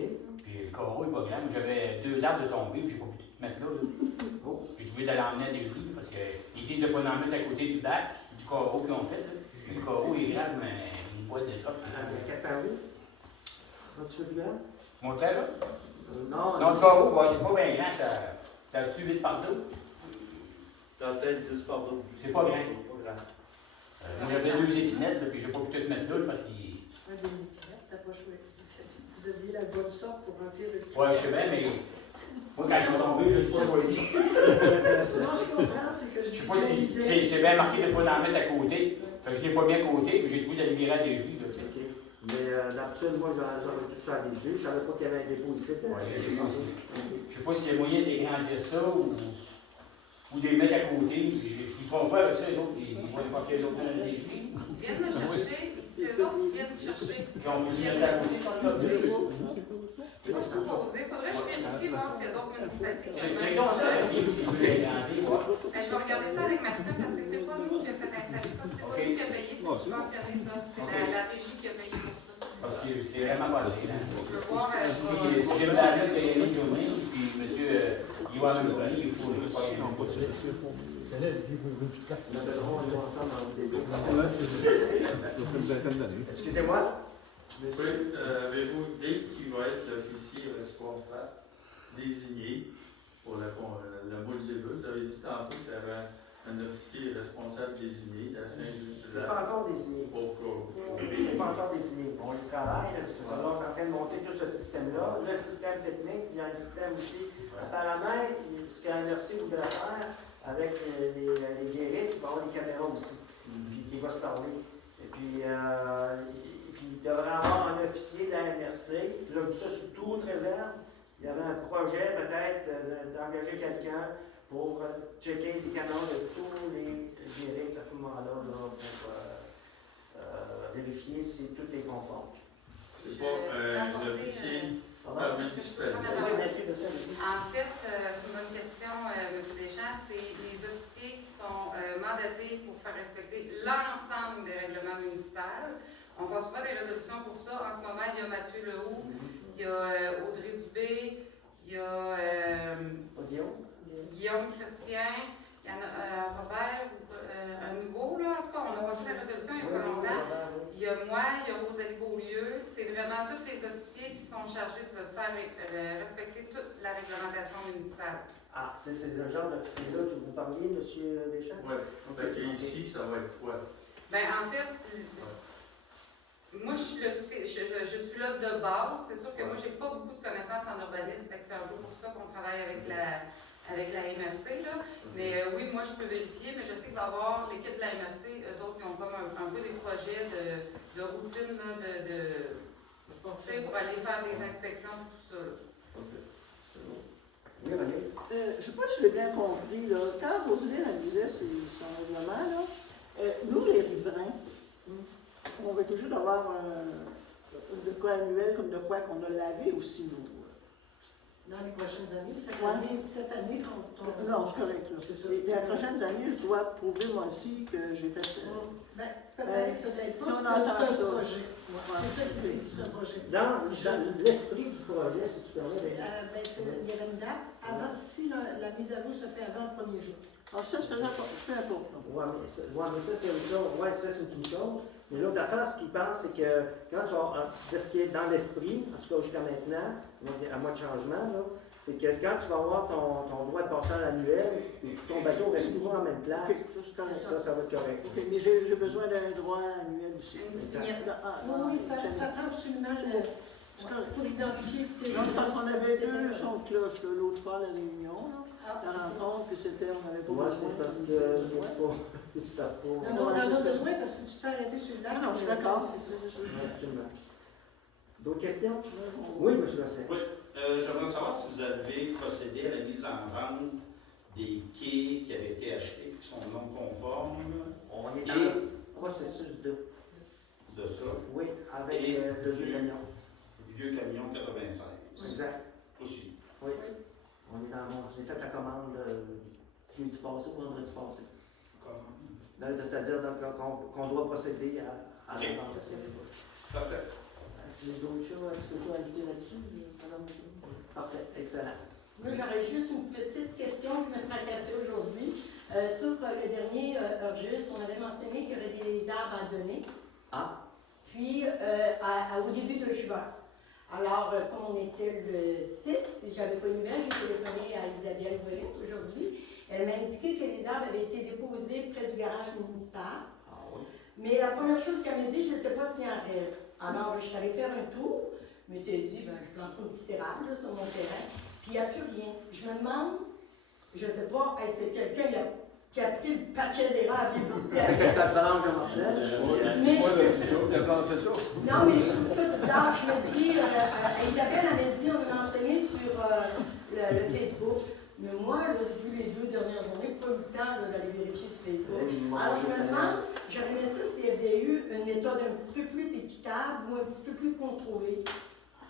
Puis le carreau est pas grand. J'avais 2 arbres de tombée, puis j'ai pas pu tout mettre là. Oh. J'ai trouvé d'aller emmener à des juifs parce qu'ils disent de ne pas en mettre à côté du bac, du carreau qu'ils ont fait. Là. Le carreau est grave, mais une boîte de troc. Il y a 4 par où? Un petit peu plus grand? Mon frère, là? Non. Non, le carreau, ouais, c'est pas bien grand, ça a-tu 8 partout? T'as peut-être 10 par deux. C'est pas grand. Pas grand. Moi, j'avais 2 épinettes, là, puis j'ai pas pu tout mettre là parce qu'il. T'as pas choisi. Vous aviez la bonne sorte pour remplir le Ouais, je sais bien, mais moi, quand ils sont tombés, là, je pas choisi. Non, je comprends, c'est que je sais pas si c'est bien marqué de ne pas en mettre à côté. Fait que je l'ai pas mis à côté, puis j'ai trouvé d'aller virer à des juifs. Là, OK. Mais d'habitude, moi, j'aurais tout ça à des juifs. Je savais pas qu'il y avait un dépôt ici. Ouais, je sais pas s'il y a moyen d'agrandir ça ou de les mettre à côté. Ils font pas avec ça, les autres. Ils vont pas que les autres mettent des juifs. Ils viennent me chercher, c'est eux autres qui viennent me chercher. Puis on peut les mettre à côté, ça, là. Je vais supposer, il faudrait que je vérifie voir s'il y a d'autres municipalités. J'ai donc ça, si vous voulez agrandir, Je vais regarder ça avec Maxime parce que c'est pas nous qui a fait installer ça, c'est pas nous qui a payé, c'est subventionné ça. C'est la régie qui a payé pour ça. Parce que c'est vraiment passé, là. Je veux voir. Si j'ai la note de une journée, puis monsieur Yoann Lebrun, il faut juste pas non pas ça. Nous devrons aller ensemble dans le début. Excusez-moi. Oui, avez-vous une idée qui va être l'officier responsable désigné pour la moule zébreux? Vous avez dit tantôt qu'il y avait un officier responsable désigné à Saint-Just-du-Lac. C'est pas encore désigné. C'est pas encore désigné. On y travaille, là, parce que là, on est en train de monter tout ce système-là. Le système technique, il y a un système aussi. Apparemment, ce qu'un merci voudrait faire avec les guéristes, il va y avoir des caméras aussi, puis qui va se parler. Et puis, il devrait avoir un officier de la MRC. Là, je dis ça sous toute réserve. Il y avait un projet peut-être d'engager quelqu'un pour checker les canaux de tous les guéristes à ce moment-là là, pour vérifier si tout est conforme. C'est pas l'officier municipal. En fait, c'est une bonne question, M. Deschamps. C'est les officiers qui sont mandatés pour faire respecter l'ensemble des règlements municipaux. On construira des résolutions pour ça. En ce moment, il y a Mathieu Lehoux, il y a Audrey Dubé, il y a Guillaume Chrétien, il y en a Robert, un nouveau, là. En tout cas, on a construit la résolution il n'y a pas longtemps. Il y a moi, il y a Rosalie Beaulieu. C'est vraiment tous les officiers qui sont chargés de faire respecter toute la réglementation municipale. Ah, c'est ce genre d'officier-là que vous parliez, M. Deschamps? Oui. Donc ici, ça va être quoi? Bien, en fait, moi, je suis l'officier, je suis là de base. C'est sûr que moi, j'ai pas beaucoup de connaissances en urbanisme, fait que c'est un peu pour ça qu'on travaille avec la MRC, là. Mais oui, moi, je peux vérifier, mais je sais qu'il va y avoir l'équipe de la MRC, eux autres, qui ont comme un peu des projets de routine, là, tu sais, pour aller faire des inspections et tout ça, là. Oui, René? Je ne sais pas si j'ai bien compris, là. Quand Roselyne elle disait son règlement, là, nous, les riverains, on va toujours avoir de quoi annuel comme de quoi qu'on a lavé aussi, nous. Dans les prochaines années, cette année, quand on... Non, c'est correct. Là. Les prochaines années, je dois prouver moi aussi que j'ai fait ça. Peut-être pas, si c'est on un entend ça. projet. C'est ça qu'il dit, c'est un projet. Dans l'esprit du projet, si tu permets. Il y avait une date, avant, si la mise à l'eau se fait avant le 1er jour. Alors ça, c'est important. Oui, mais ça, c'est une chose. Ouais, ça, c'est une chose. Mais l'autre affaire, ce qu'il pense, c'est que quand tu vas, de ce qui est dans l'esprit, en tout cas jusqu'à maintenant, à mois de changement, là, c'est que quand tu vas avoir ton droit de passage annuel, et ton bateau reste toujours en même place, ça va être correct. Okay, mais j'ai besoin d'un droit annuel ici. Oui, ça prend absolument pour identifier. Non, c'est parce qu'on avait deux sons de cloche l'autre fois à la réunion, la rencontre, puis on n'avait pas besoin. Moi, c'est parce que on en a besoin parce que si tu te fais arrêter sur le lac. Non, je suis d'accord. Absolument. D'autres questions? Oui, M. Bastien. Oui, j'aimerais savoir si vous avez procédé à la mise en vente des quais qui avaient été achetés, qui sont non conformes. On est dans le processus de ça. Oui, avec le vieux camion. Vieux camion 85. Exact. Aussi. Oui. On est dans j'ai fait la commande jeudi passé ou vendredi passé. C'est-à-dire qu'on doit procéder à la vente de ces. Parfait. Est-ce qu'il y a d'autres choses? Est-ce que tu veux ajouter là-dessus? exemple. Parfait, excellent. Moi, j'aurais juste une petite question qui me tracassait aujourd'hui. Sur le dernier Urgus, on avait mentionné qu'il y aurait des arbres à donner. Ah. Puis, au début de juin. Alors, comme on était le 6, si je n'avais pas une nouvelle, j'ai téléphoné à Isabelle Ouellette aujourd'hui. Elle m'a indiqué que les arbres avaient été déposés près du garage municipal. Ah oui. Mais la première chose qu'elle m'a dit, je ne sais pas s'il en reste. Alors, je suis allée faire un tour, mais tu as dit, ben, je planterai une petite érable là, sur mon terrain, puis il n'y a plus rien. Je me demande, je ne sais pas, est-ce que quelqu'un qui a pris le paquet d'érables et parti avec? Avec ta branche de Marcel. Mais Tu as planté ça? non, mais je trouve ça bizarre. Je me dis, Isabelle avait dit, on m'a enseigné sur le Facebook. Mais moi, là, depuis les 2 dernières journées, pas eu le temps d'aller vérifier sur Facebook. Alors, je me demande, j'aurais aimé ça s'il y avait eu une méthode un petit peu plus équitable ou un petit peu plus contrôlée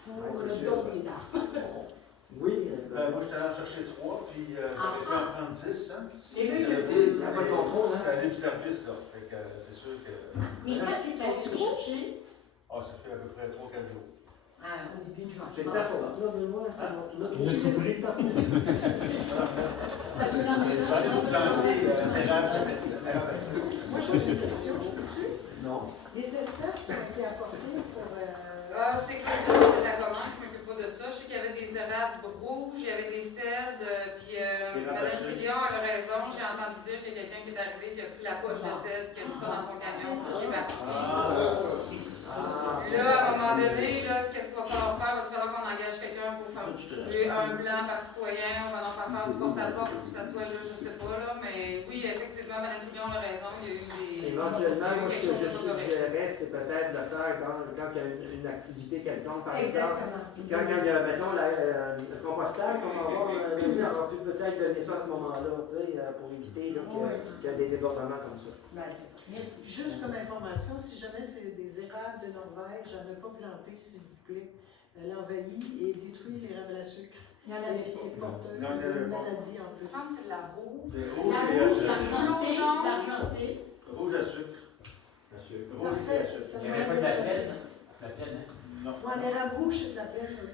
pour le don des arbres. Oui. Moi, je suis allé en chercher 3, puis j'avais pu en prendre 10. Hein. Et là, il y a plus. Il n'y a pas de contrôle. C'est un libre service, là. Fait que c'est sûr que. Mais quand tu es allé chercher, Ça fait à peu près 3-4 jours. au début de juin. C'est ta faute. Là, mais moi, Il a tout pris. Ça allait vous planter l'érable. moi, j'ai une question. Peux-tu? Non. Les espèces qui ont été apportées pour. C'est Claudine qui la commande, je ne m'occupe pas de ça. Je sais qu'il y avait des érables rouges, il y avait des cèdres, puis Mme Fillon a raison. J'ai entendu dire qu'il y a quelqu'un qui est arrivé, qui a pris la poche de cèdre, qui a mis ça dans son camion, puis qui est parti. Là, à un moment donné, qu'est-ce qu'il va falloir faire? Il va falloir qu'on engage quelqu'un pour faire distribuer un blanc par citoyen, on va en faire du porte-à-porte pour que ça soit là, je ne sais pas, là. Mais oui, effectivement, Mme Fillon a raison, il y a eu des. Éventuellement, moi, ce que je quelque chose de pas correct. suggérerais, c'est peut-être de faire quand il y a une activité quelconque, par exemple. Exactement. Quand il y a, mettons, le compostage, on va avoir pu peut-être donner ça à ce moment-là, tu sais, pour éviter là, qu'il y a des débordements comme ça. Ben, c'est ça. Merci. Juste comme information, si jamais c'est des érables de Norvège, j'en ai pas planté, s'il vous plaît, l'envahit et détruit l'érable à sucre. Il y en avait Et pas. porteur Non, il y en avait de pas. maladie en Il me plus. semble que c'est de la roue. Des La rouges rouge, et l'argenté, jaune. l'argenté. rouge à sucre. Monsieur. Rouge et à Parfait. sucre. Ça Il n'y nous avait pas de amène la à plaine. sucre. La plaine, hein? Non. Ouais, l'érable rouge, c'est de la plaine.